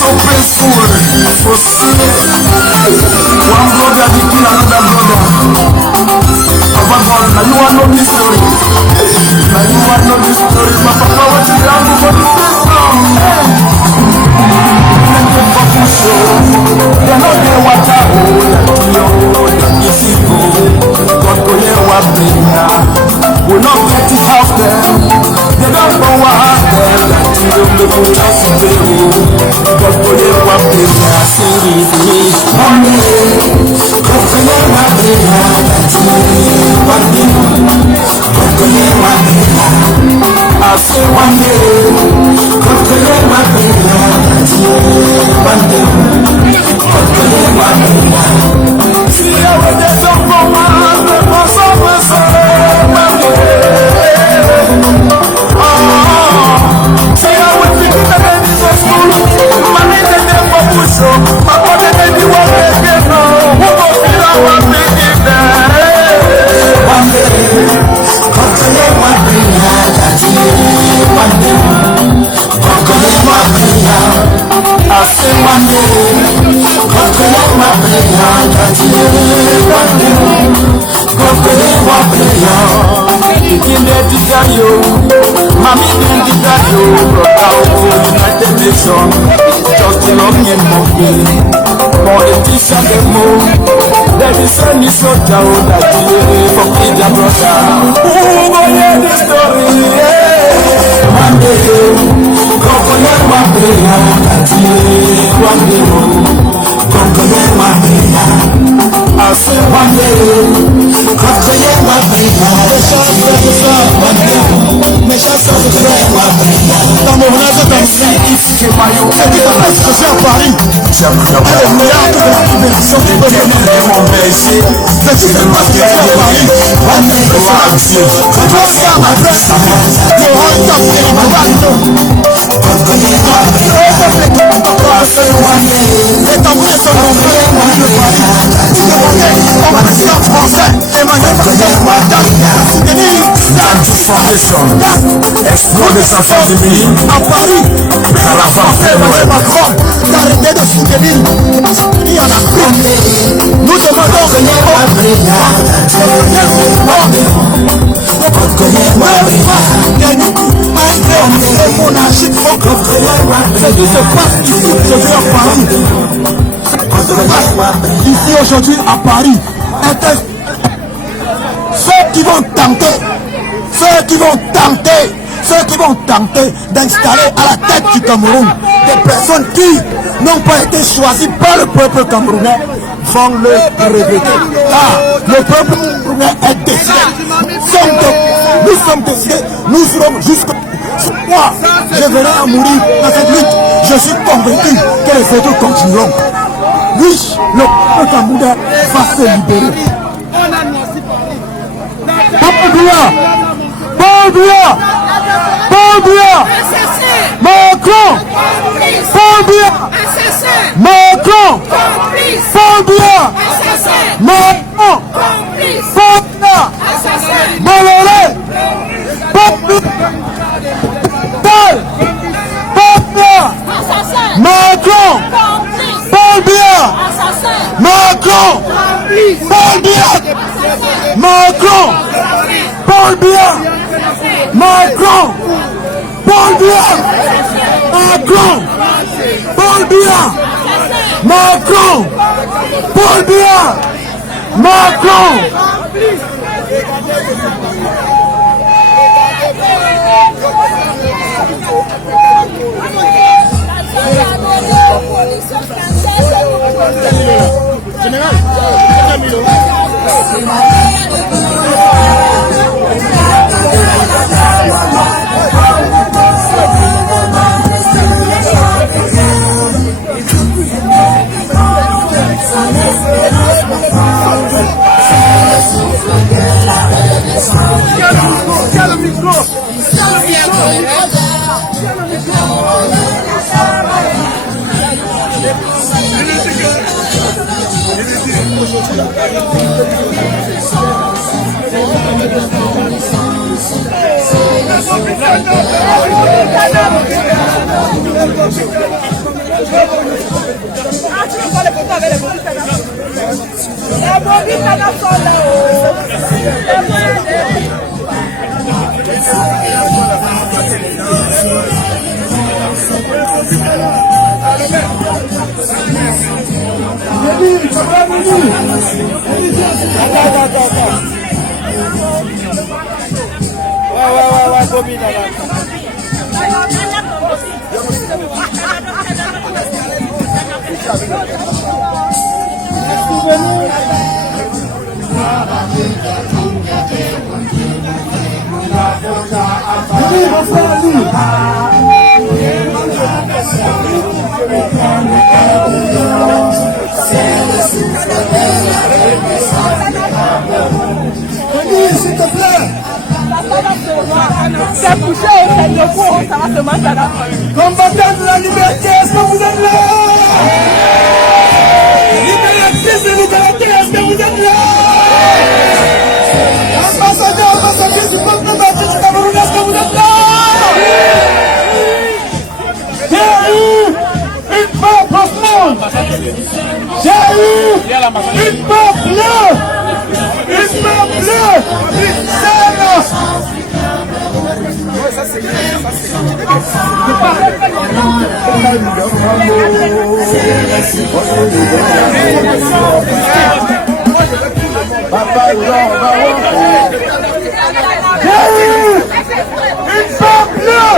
So peaceful for one brother to kill another brother. Papa God, now you want to know this story. Now you want to know this story. Papa God, what you have to do this long. They know they watch out. God go here, what bring her. We not get it out them. They don't know what happened. The put us to do. God go here, what bring her. Sing with me. One day, God go here, what bring her. One day, God go here, what bring her. I say one day, God go here, what bring her. One day, God go here, what bring her. See how we get some for one, for some we say. See how we fit in the baby for school. Money they dey for push up. Papa they baby what they get now. Who go feel our baby there? One day, come to them one day, one day, come to them one day. I say one day, come to them one day, one day, come to them one day. Begin the desire, mommy begin the desire, brother, United Nations, just love me money, politician they move, they send me so down that you forget your brother. Who go hear the story? One day, come for your one day, one day, come for your one day. I say one day, come for your one day. Mes chansons de frère, dans mon réseau d'anciens, ici c'est Mayo. C'est qui t'a fait ce que j'ai à Paris. Elle est meilleure que la diversion du gouvernement. C'est qui t'a fait ce que j'ai à Paris. C'est toi ça, ma frère. Mon handicap, c'est mon bateau. Les tambours sont nombreux. On président français, Emmanuel Foundation, explode sans ennemi à Paris. À la fin, Emmanuel Macron d'arrêter de soutenir en Afrique. Nous demandons monarchique francophone. Ce qui se passe ici aujourd'hui à Paris. Ici aujourd'hui à Paris. Ceux qui vont tenter d'installer à la tête du Cameroun des personnes qui n'ont pas été choisies par le peuple camerounais vont le regretter. Car le peuple camerounais est décidé. Nous sommes décidés, nous serons jusqu'au bout. Moi, je verrai à mourir dans cette lutte. Je suis convaincu que les autres continueront. Oui, le peuple camerounais va se libérer. Paul Biya, Macron, Paul Biya, Macron, Paul Biya, Macron, Paul Biya, Maloré, Paul Biya, Macron, Paul Biya, Macron, Paul Biya, Macron, Paul Biya, Macron, Paul Biya, Macron, Paul Biya, Macron, Paul Biya, Macron. S'il te plaît. C'est bouché, c'est le coup, ça va se manger là. Combattants de la liberté, est-ce que vous êtes là? Libératrices et libérateurs, est-ce que vous êtes là? Ambassadeurs, ambassadrices du peuple bâti du Cameroun, est-ce que vous êtes là? J'ai eu une peur profonde. J'ai eu une peur bleue. Une peur bleue. Une scène. Une femme bleue,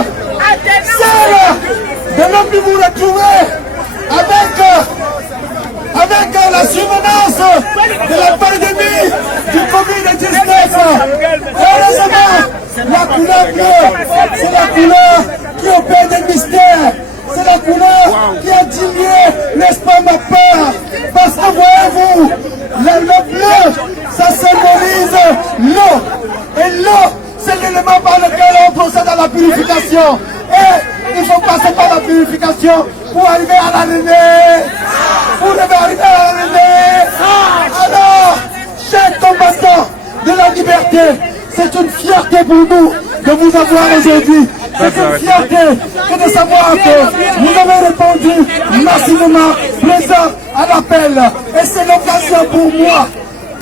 celle de l'homme que vous retrouvez avec la survenance de la pandémie du Covid-19. Heureusement, la couleur bleue, c'est la couleur qui opère des mystères. C'est la couleur qui a diminué, n'est-ce pas, ma peur? Parce que voyez-vous, le bleu, ça symbolise l'eau. Et l'eau, c'est l'élément par lequel on procède à la purification. Et il faut passer par la purification pour arriver à la Renée. Pour arriver à la Renée. Alors, chers combattants de la liberté, c'est une fierté pour nous de vous avoir aujourd'hui. C'est une fierté que de savoir que vous avez répondu massivement présent à l'appel. Et c'est l'occasion pour moi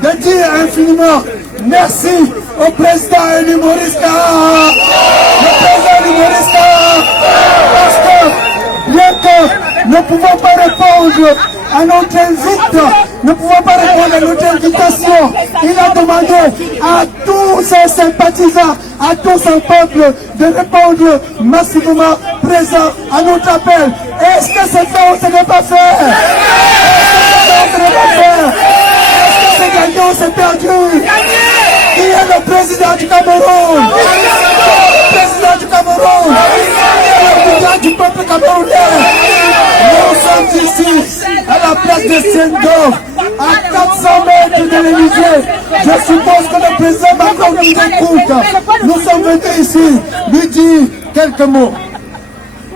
de dire infiniment merci au président Elie Maurice Kahn. Le président Elie Maurice Kahn, parce que bien que nous ne pouvons pas répondre à notre invite, ne pouvons pas répondre à notre invitation, il a demandé à tous ses sympathisants, à tout son peuple de répondre massivement présent à notre appel. Est-ce que c'est fait ou ce n'est pas fait? Est-ce que c'est fait ou ce n'est pas fait? Est-ce que c'est gagné ou c'est perdu? Qui est le président du Cameroun? Le président du Cameroun? Le président du peuple camerounais? Nous sommes ici à la place de Sendo, à 400 mètres de l'Élysée. Je suppose que le président Macron nous écoute. Nous sommes venus ici lui dire quelques mots.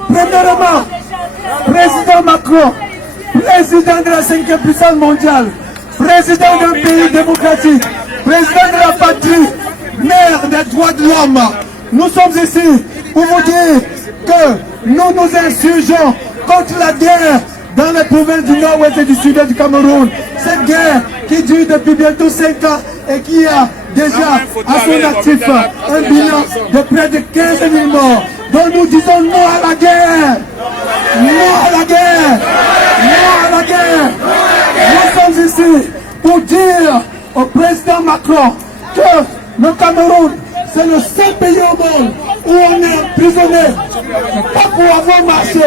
Premièrement, président Macron, président de la 5e puissance mondiale, président d'un pays démocratique, président de la patrie, mère des droits de l'homme. Nous sommes ici pour vous dire que nous nous insurgeons contre la guerre dans les provinces du nord-ouest et du sud-est du Cameroun. Cette guerre qui dure depuis bientôt 5 ans et qui a déjà à son actif un bilan de près de 15 000 morts. Donc nous disons non à la guerre. Non à la guerre. Non à la guerre. Nous sommes ici pour dire au président Macron que le Cameroun, c'est le seul pays au monde où on est emprisonné, pas pour avoir marché,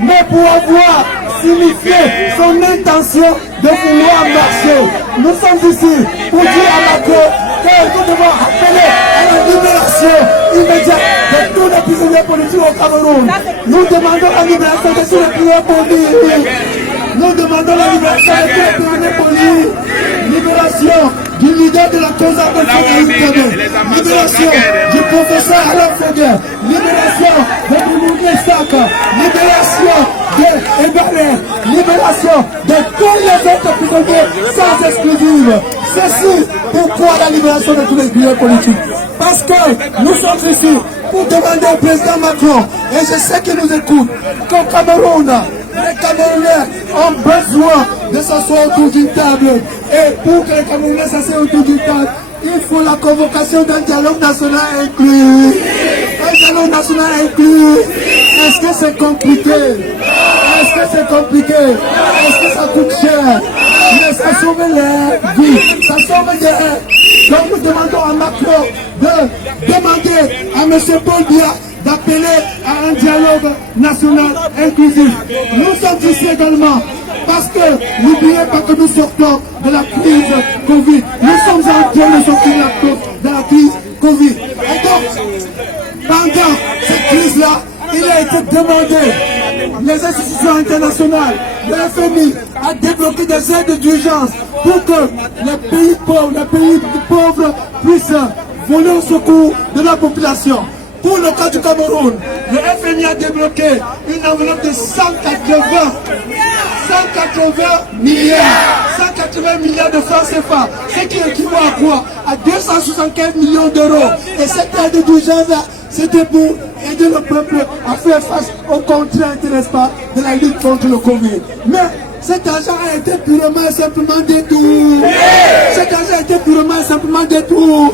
mais pour avoir signifié son intention de vouloir marcher. Nous sommes ici pour dire à Macron que nous devons appeler à la libération immédiate de tous les prisonniers politiques au Cameroun. Nous demandons la libération de tous les prisonniers politiques. Nous demandons la libération de tous les prisonniers politiques. Libération du leader de la cause de libération du professeur Alain Foguet, libération de Moumouni Sak, libération de Ebaré, libération de tous les autres prisonniers sans exclusive. Ceci, pourquoi la libération de tous les prisonniers politiques? Parce que nous sommes ici pour demander au président Macron, et je sais qu'il nous écoute, qu'au Cameroun, les Camerounais ont besoin de s'asseoir autour d'une table. Et pour que les Camerounais s'assoient autour d'une table, il faut la convocation d'un dialogue national inclus. Un dialogue national inclus. Est-ce que c'est compliqué? Est-ce que c'est compliqué? Est-ce que ça coûte cher? Mais ça sauve les vies. Ça sauve des... Donc nous demandons à Macron de demander à M. Paul Biya d'appeler à un dialogue national inclusif. Nous sommes ici également parce que n'oubliez pas que nous sortons de la crise Covid. Nous sommes en train de sortir de la crise Covid. Et donc, pendant cette crise-là, il a été demandé, les institutions internationales, le FMI, à débloquer des aides d'urgence pour que les pays pauvres puissent voler au secours de la population. Pour le cas du Cameroun, le FMI a débloqué une enveloppe de 180 milliards de francs CFA, ce qui équivaut à quoi? À 275 millions d'euros. Et cette aide d'urgence-là, c'était pour aider le peuple à faire face aux contraintes, n'est-ce pas, de la lutte contre le Covid. Mais cet argent a été purement et simplement détourné. Cet argent a été purement et simplement détourné.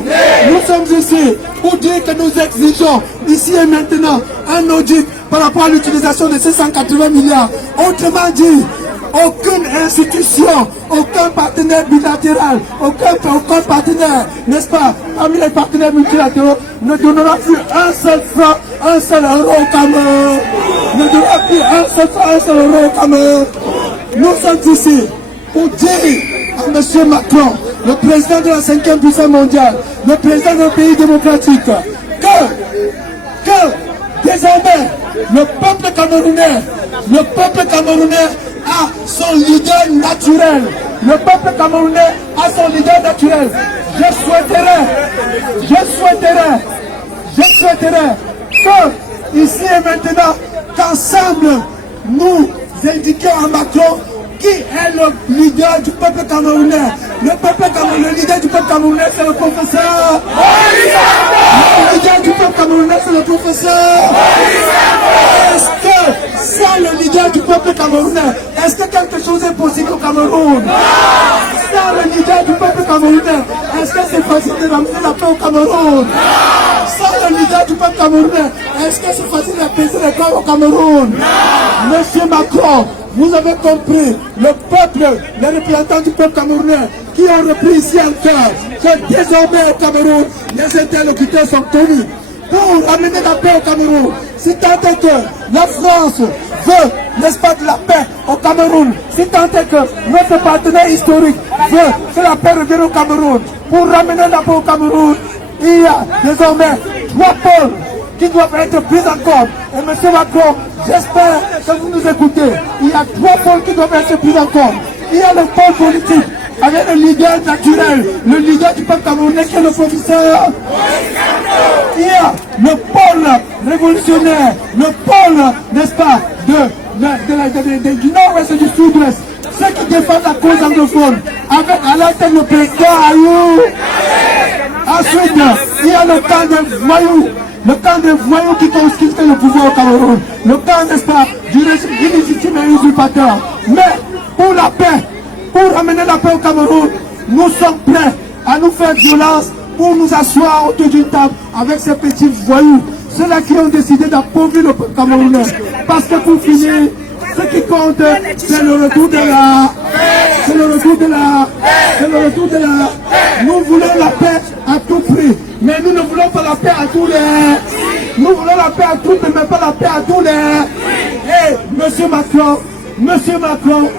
Nous sommes ici pour dire que nous exigeons ici et maintenant un audit par rapport à l'utilisation de ces 180 milliards. Autrement dit, aucune institution, aucun partenaire bilatéral, aucun partenaire, n'est-ce pas, parmi les partenaires multilatéraux, ne donnera plus un seul franc, un seul euro au Cameroun. Ne donnera plus un seul franc, un seul euro au Cameroun. Nous sommes ici pour dire à M. Macron, le président de la 5e puissance mondiale, le président d'un pays démocratique, que désormais le peuple camerounais a son leader naturel. Le peuple camerounais a son leader naturel. Je souhaiterais que, ici et maintenant, qu'ensemble, nous indiquions à Macron qui est le leader du peuple camerounais. Le leader du peuple camerounais, c'est le professeur. Le leader du peuple camerounais, c'est le professeur. Est-ce que, sans le leader du peuple camerounais, est-ce que quelque chose est possible au Cameroun? Sans le leader du peuple camerounais, est-ce que c'est facile de ramener la paix au Cameroun? Sans le leader du peuple camerounais, est-ce que c'est facile d'apaiser les corps au Cameroun? Monsieur Macron, vous avez compris, le peuple, les représentants du peuple camerounais qui ont repris ici encore que désormais au Cameroun, les interlocuteurs sont connus pour amener la paix au Cameroun. Si tant est que la France veut, n'est-ce pas, de la paix au Cameroun, si tant est que notre partenaire historique veut que la paix revienne au Cameroun, pour ramener la paix au Cameroun, il y a désormais 3 pôles qui doivent être pris en compte. Et M. Macron, j'espère que vous nous écoutez. Il y a 3 pôles qui doivent être pris en compte. Il y a le pôle politique, avec le leader naturel, le leader du peuple camerounais qui est le professeur. Il y a le pôle révolutionnaire, le pôle, n'est-ce pas, du nord-ouest et du sud-ouest, ceux qui défendent la cause anglophone, avec à la tête le président Ayou. Ensuite, il y a le camp des voyous. Le camp des voyous qui conscrivent le pouvoir au Cameroun. Le camp, n'est-ce pas, du régime illégitime et usurpateur. Mais pour la paix, pour ramener la paix au Cameroun, nous sommes prêts à nous faire violence pour nous asseoir autour d'une table avec ces petits voyous. Ceux-là qui ont décidé d'appauvrir le peuple camerounais. Parce que pour finir, ce qui compte, c'est le retour de la... C'est le retour de la... C'est le retour de la... Nous voulons la paix à tout prix. Mais nous ne voulons pas la paix à tous les... Nous voulons la paix à tous, mais pas la paix à tous les... Et Monsieur Macron,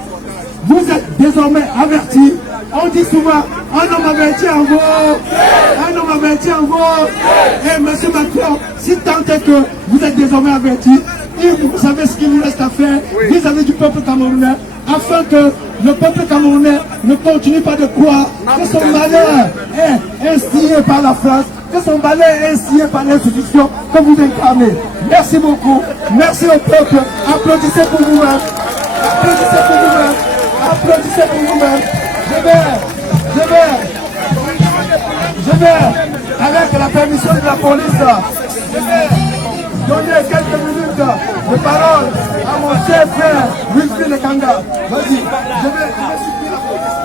vous êtes désormais averti. On dit souvent, un homme averti en vaut. Un homme averti en vaut. Et Monsieur Macron, si tant est que vous êtes désormais averti, et vous savez ce qu'il nous reste à faire vis-à-vis du peuple camerounais, afin que le peuple camerounais ne continue pas de croire que son malheur est instillé par la France, que son malheur est instillé par l'institution que vous incarnez. Merci beaucoup. Merci au peuple. Applaudissez pour vous-même. Applaudissez pour vous-même. Applaudissez pour vous-même. Je vais, avec la permission de la police, je vais donner quelques minutes de parole à mon cher frère Wilfried Kanga. Vas-y, je vais supplier la police.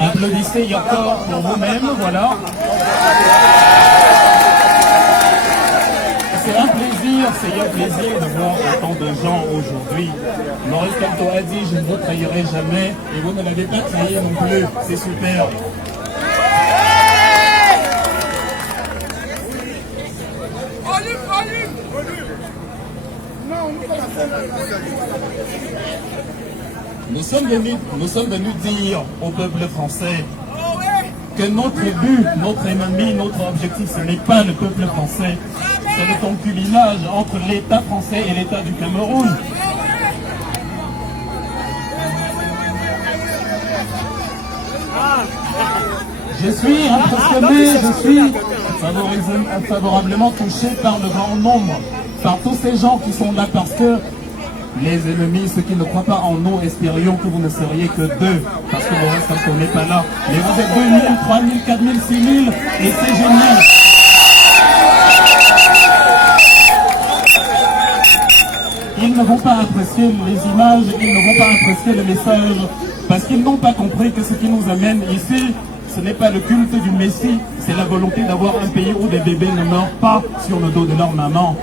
Applaudissez encore pour vous-même, voilà. C'est un plaisir de voir autant de gens aujourd'hui. Maurice Kamto a dit, je ne vous trahirai jamais, et vous ne l'avez pas trahi non plus, c'est super. Nous sommes venus dire au peuple français que notre but, notre ennemi, notre objectif, ce n'est pas le peuple français, c'est le concubinage entre l'État français et l'État du Cameroun. Je suis impressionné, je suis favorablement touché par le grand nombre, par tous ces gens qui sont là parce que les ennemis, ceux qui ne croient pas en nous, espérions que vous ne seriez que deux, parce que le reste, on n'est pas là. Mais vous êtes 2000, 3000, 4000, 6000, et c'est génial. Ils ne vont pas apprécier les images, ils ne vont pas apprécier le message, parce qu'ils n'ont pas compris que ce qui nous amène ici, ce n'est pas le culte du Messie, c'est la volonté d'avoir un pays où des bébés ne meurent pas sur le dos de leur maman.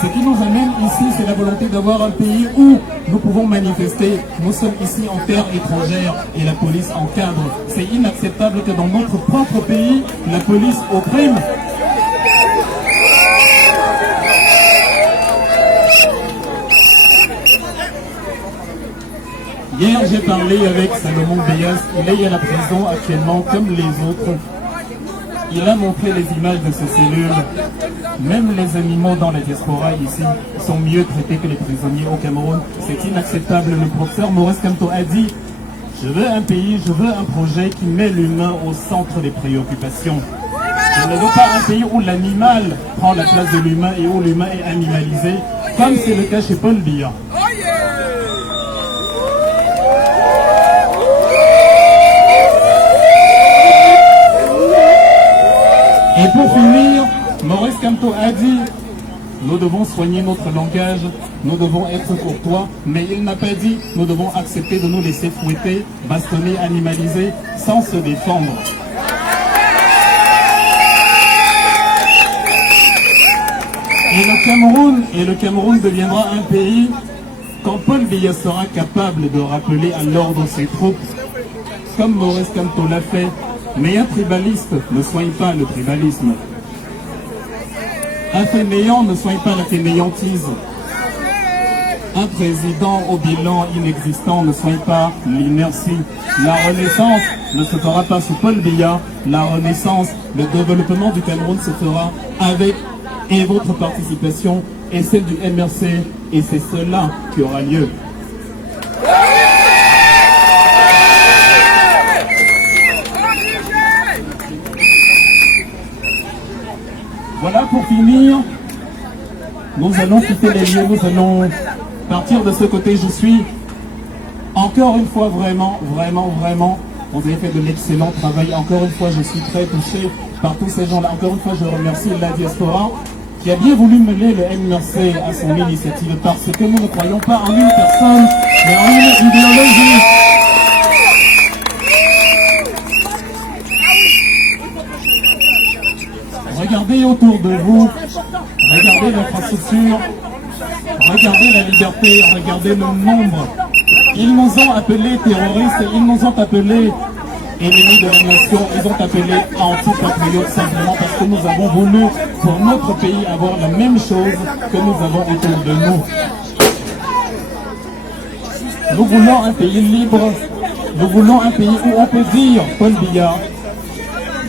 Ce qui nous amène ici, c'est la volonté d'avoir un pays où nous pouvons manifester. Nous sommes ici en terre étrangère et la police encadre. C'est inacceptable que dans notre propre pays, la police opprime. Hier, j'ai parlé avec Salomon Beyas. Il est à la prison actuellement comme les autres. Il a montré les images de ces cellules. Même les animaux dans la diaspora ici sont mieux traités que les prisonniers au Cameroun. C'est inacceptable. Le professeur Maurice Kamto a dit « Je veux un pays, je veux un projet qui met l'humain au centre des préoccupations. Je ne veux pas un pays où l'animal prend la place de l'humain et où l'humain est animalisé, comme c'est le cas chez Paul Biya. » Et pour finir, Maurice Kamto a dit « Nous devons soigner notre langage, nous devons être courtois », mais il n'a pas dit « Nous devons accepter de nous laisser fouetter, bastonner, animaliser, sans se défendre ». Et le Cameroun deviendra un pays quand Paul Biya sera capable de rappeler à l'ordre ses troupes, comme Maurice Kamto l'a fait. Mais un tribaliste ne soigne pas le tribalisme. Un fainéant ne soigne pas la fainéantise. Un président au bilan inexistant ne soigne pas l'inertie. La renaissance ne se fera pas sous Paul Biya. La renaissance, le développement du Cameroun se fera avec et votre participation et celle du MRC. Et c'est cela qui aura lieu. Voilà, pour finir, nous allons quitter les lieux, nous allons partir de ce côté. Je suis encore une fois vraiment, vous avez fait de l'excellent travail. Encore une fois, je suis très touché par tous ces gens-là. Encore une fois, je remercie la diaspora qui a bien voulu mener le MRC à son initiative parce que nous ne croyons pas en une personne, mais en une idéologie. Regardez autour de vous, regardez l'infrastructure, regardez la liberté, regardez le nombre. Ils nous ont appelés terroristes, ils nous ont appelés ennemis de la nation, ils ont appelé antipatriotes simplement parce que nous avons voulu pour notre pays avoir la même chose que nous avons autour de nous. Nous voulons un pays libre, nous voulons un pays où on peut dire, Paul Biya,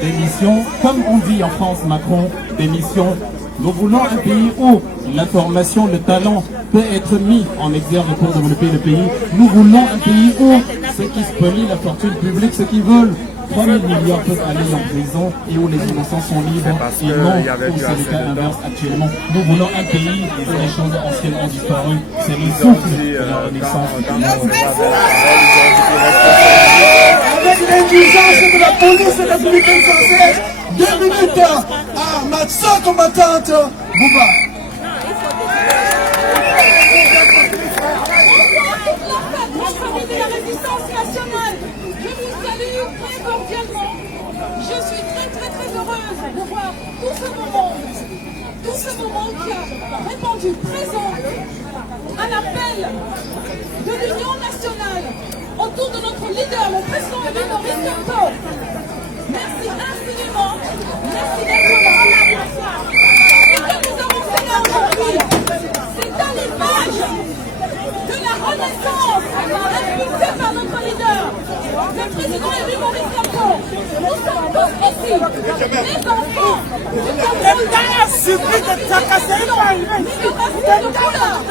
des missions, comme on dit en France, Macron, des missions. Nous voulons un pays où la formation, le talent peut être mis en exergue pour développer le pays. Nous voulons un pays où ceux qui spolient la fortune publique, ceux qui veulent 3 000 milliards peuvent aller en prison et où les innocents sont libres et non où c'est le cas inverse actuellement. Nous voulons un pays où les choses anciennes ont disparu. C'est le souffle de la renaissance. Avec l'indulgence de la police républicaine française, 2 minutes à ma sœur combattante, Bouba. De la résistance nationale, je vous salue très cordialement. Je suis très heureuse de voir tout ce moment qui a répondu présent à l'appel de l'Union nationale autour de notre leader, le président élu Maurice Kamto. Merci infiniment, merci d'être là. Ce que nous avons fait là aujourd'hui, c'est à l'image de la renaissance impulsée par notre leader, le président élu Maurice Kamto. Nous sommes tous ici, les enfants du Cameroun. Suffit de tracasser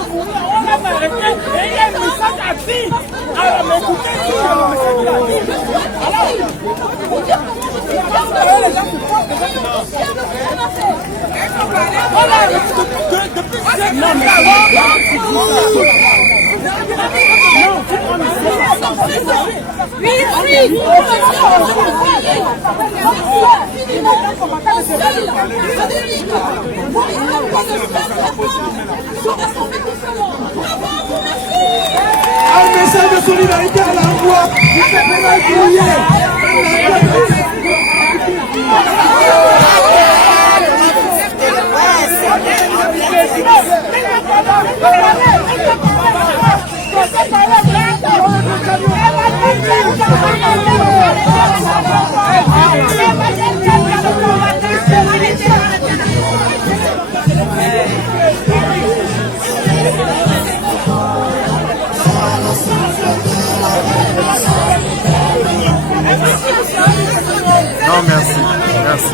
On a arrêté et il y a un message à dire. Alors m'écoutez, il y a un message à dire. Alors, vous dire comment je suis fière de vous. Je suis fière de ce qu'on a fait. Voilà, depuis un message de solidarité à l'envoi du capitaine Gouillet. Non, merci. Merci.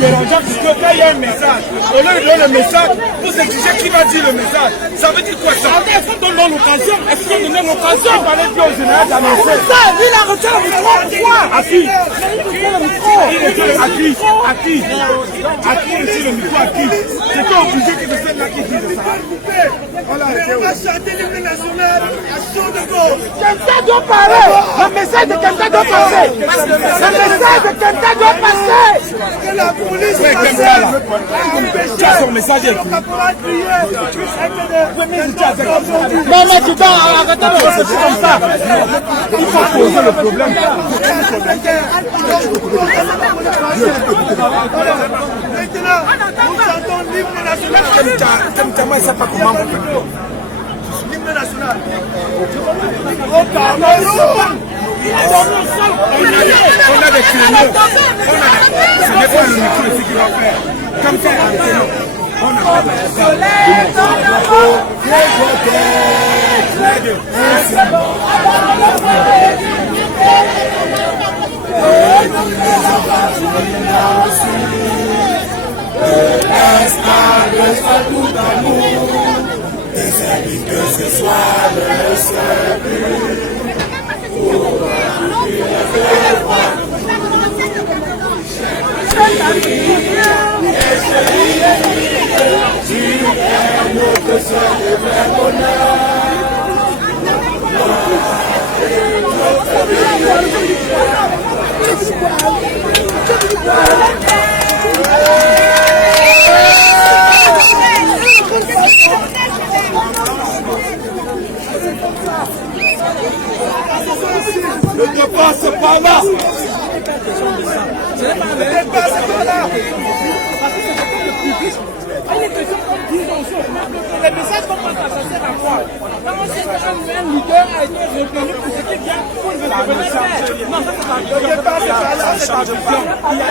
Dérangeant parce que quand il y a un message, au lieu de donner le message, vous exigez qui va dire le message. Ça veut dire quoi ça? Est-ce qu'on donne l'occasion? Est-ce qu'on donne l'occasion? Il fallait dire au général d'annoncer. Il a retiré le micro, pourquoi? À qui? À qui? À qui retire le micro? À qui? C'était obligé que ce soit là qui dise ça. Voilà, on va chanter l'hymne national à chaud de gauche. Quelqu'un doit parler. Le message de quelqu'un doit passer. Le message de quelqu'un doit passer. Que la police son message est écrit. Non, mais tu dois arrêter de C'est comme ça. Il faut poser le problème. Maintenant, nous chantons l'hymne national. Comme Tama, il ne sait pas comment on fait. L'hymne national. Au Cameroun. On a des créneaux. Ce n'est pas le micro ici qui va faire. Comme ça, on a le soleil dans le haut, que ce soit le seul ne dépasse pas là. Ne dépasse pas là. Les messages qu'on passe, ça sert à quoi? Quand on sait qu'un leader a été reconnu pour ce qu'il y a pour le faire. Non, ça c'est pas là, c'est un vision. Il y a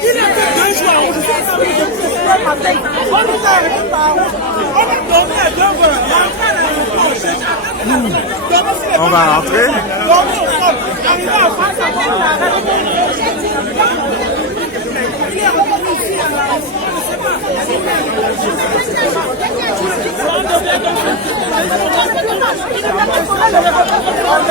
il a fait 2 jours, on On va rentrer. Allez,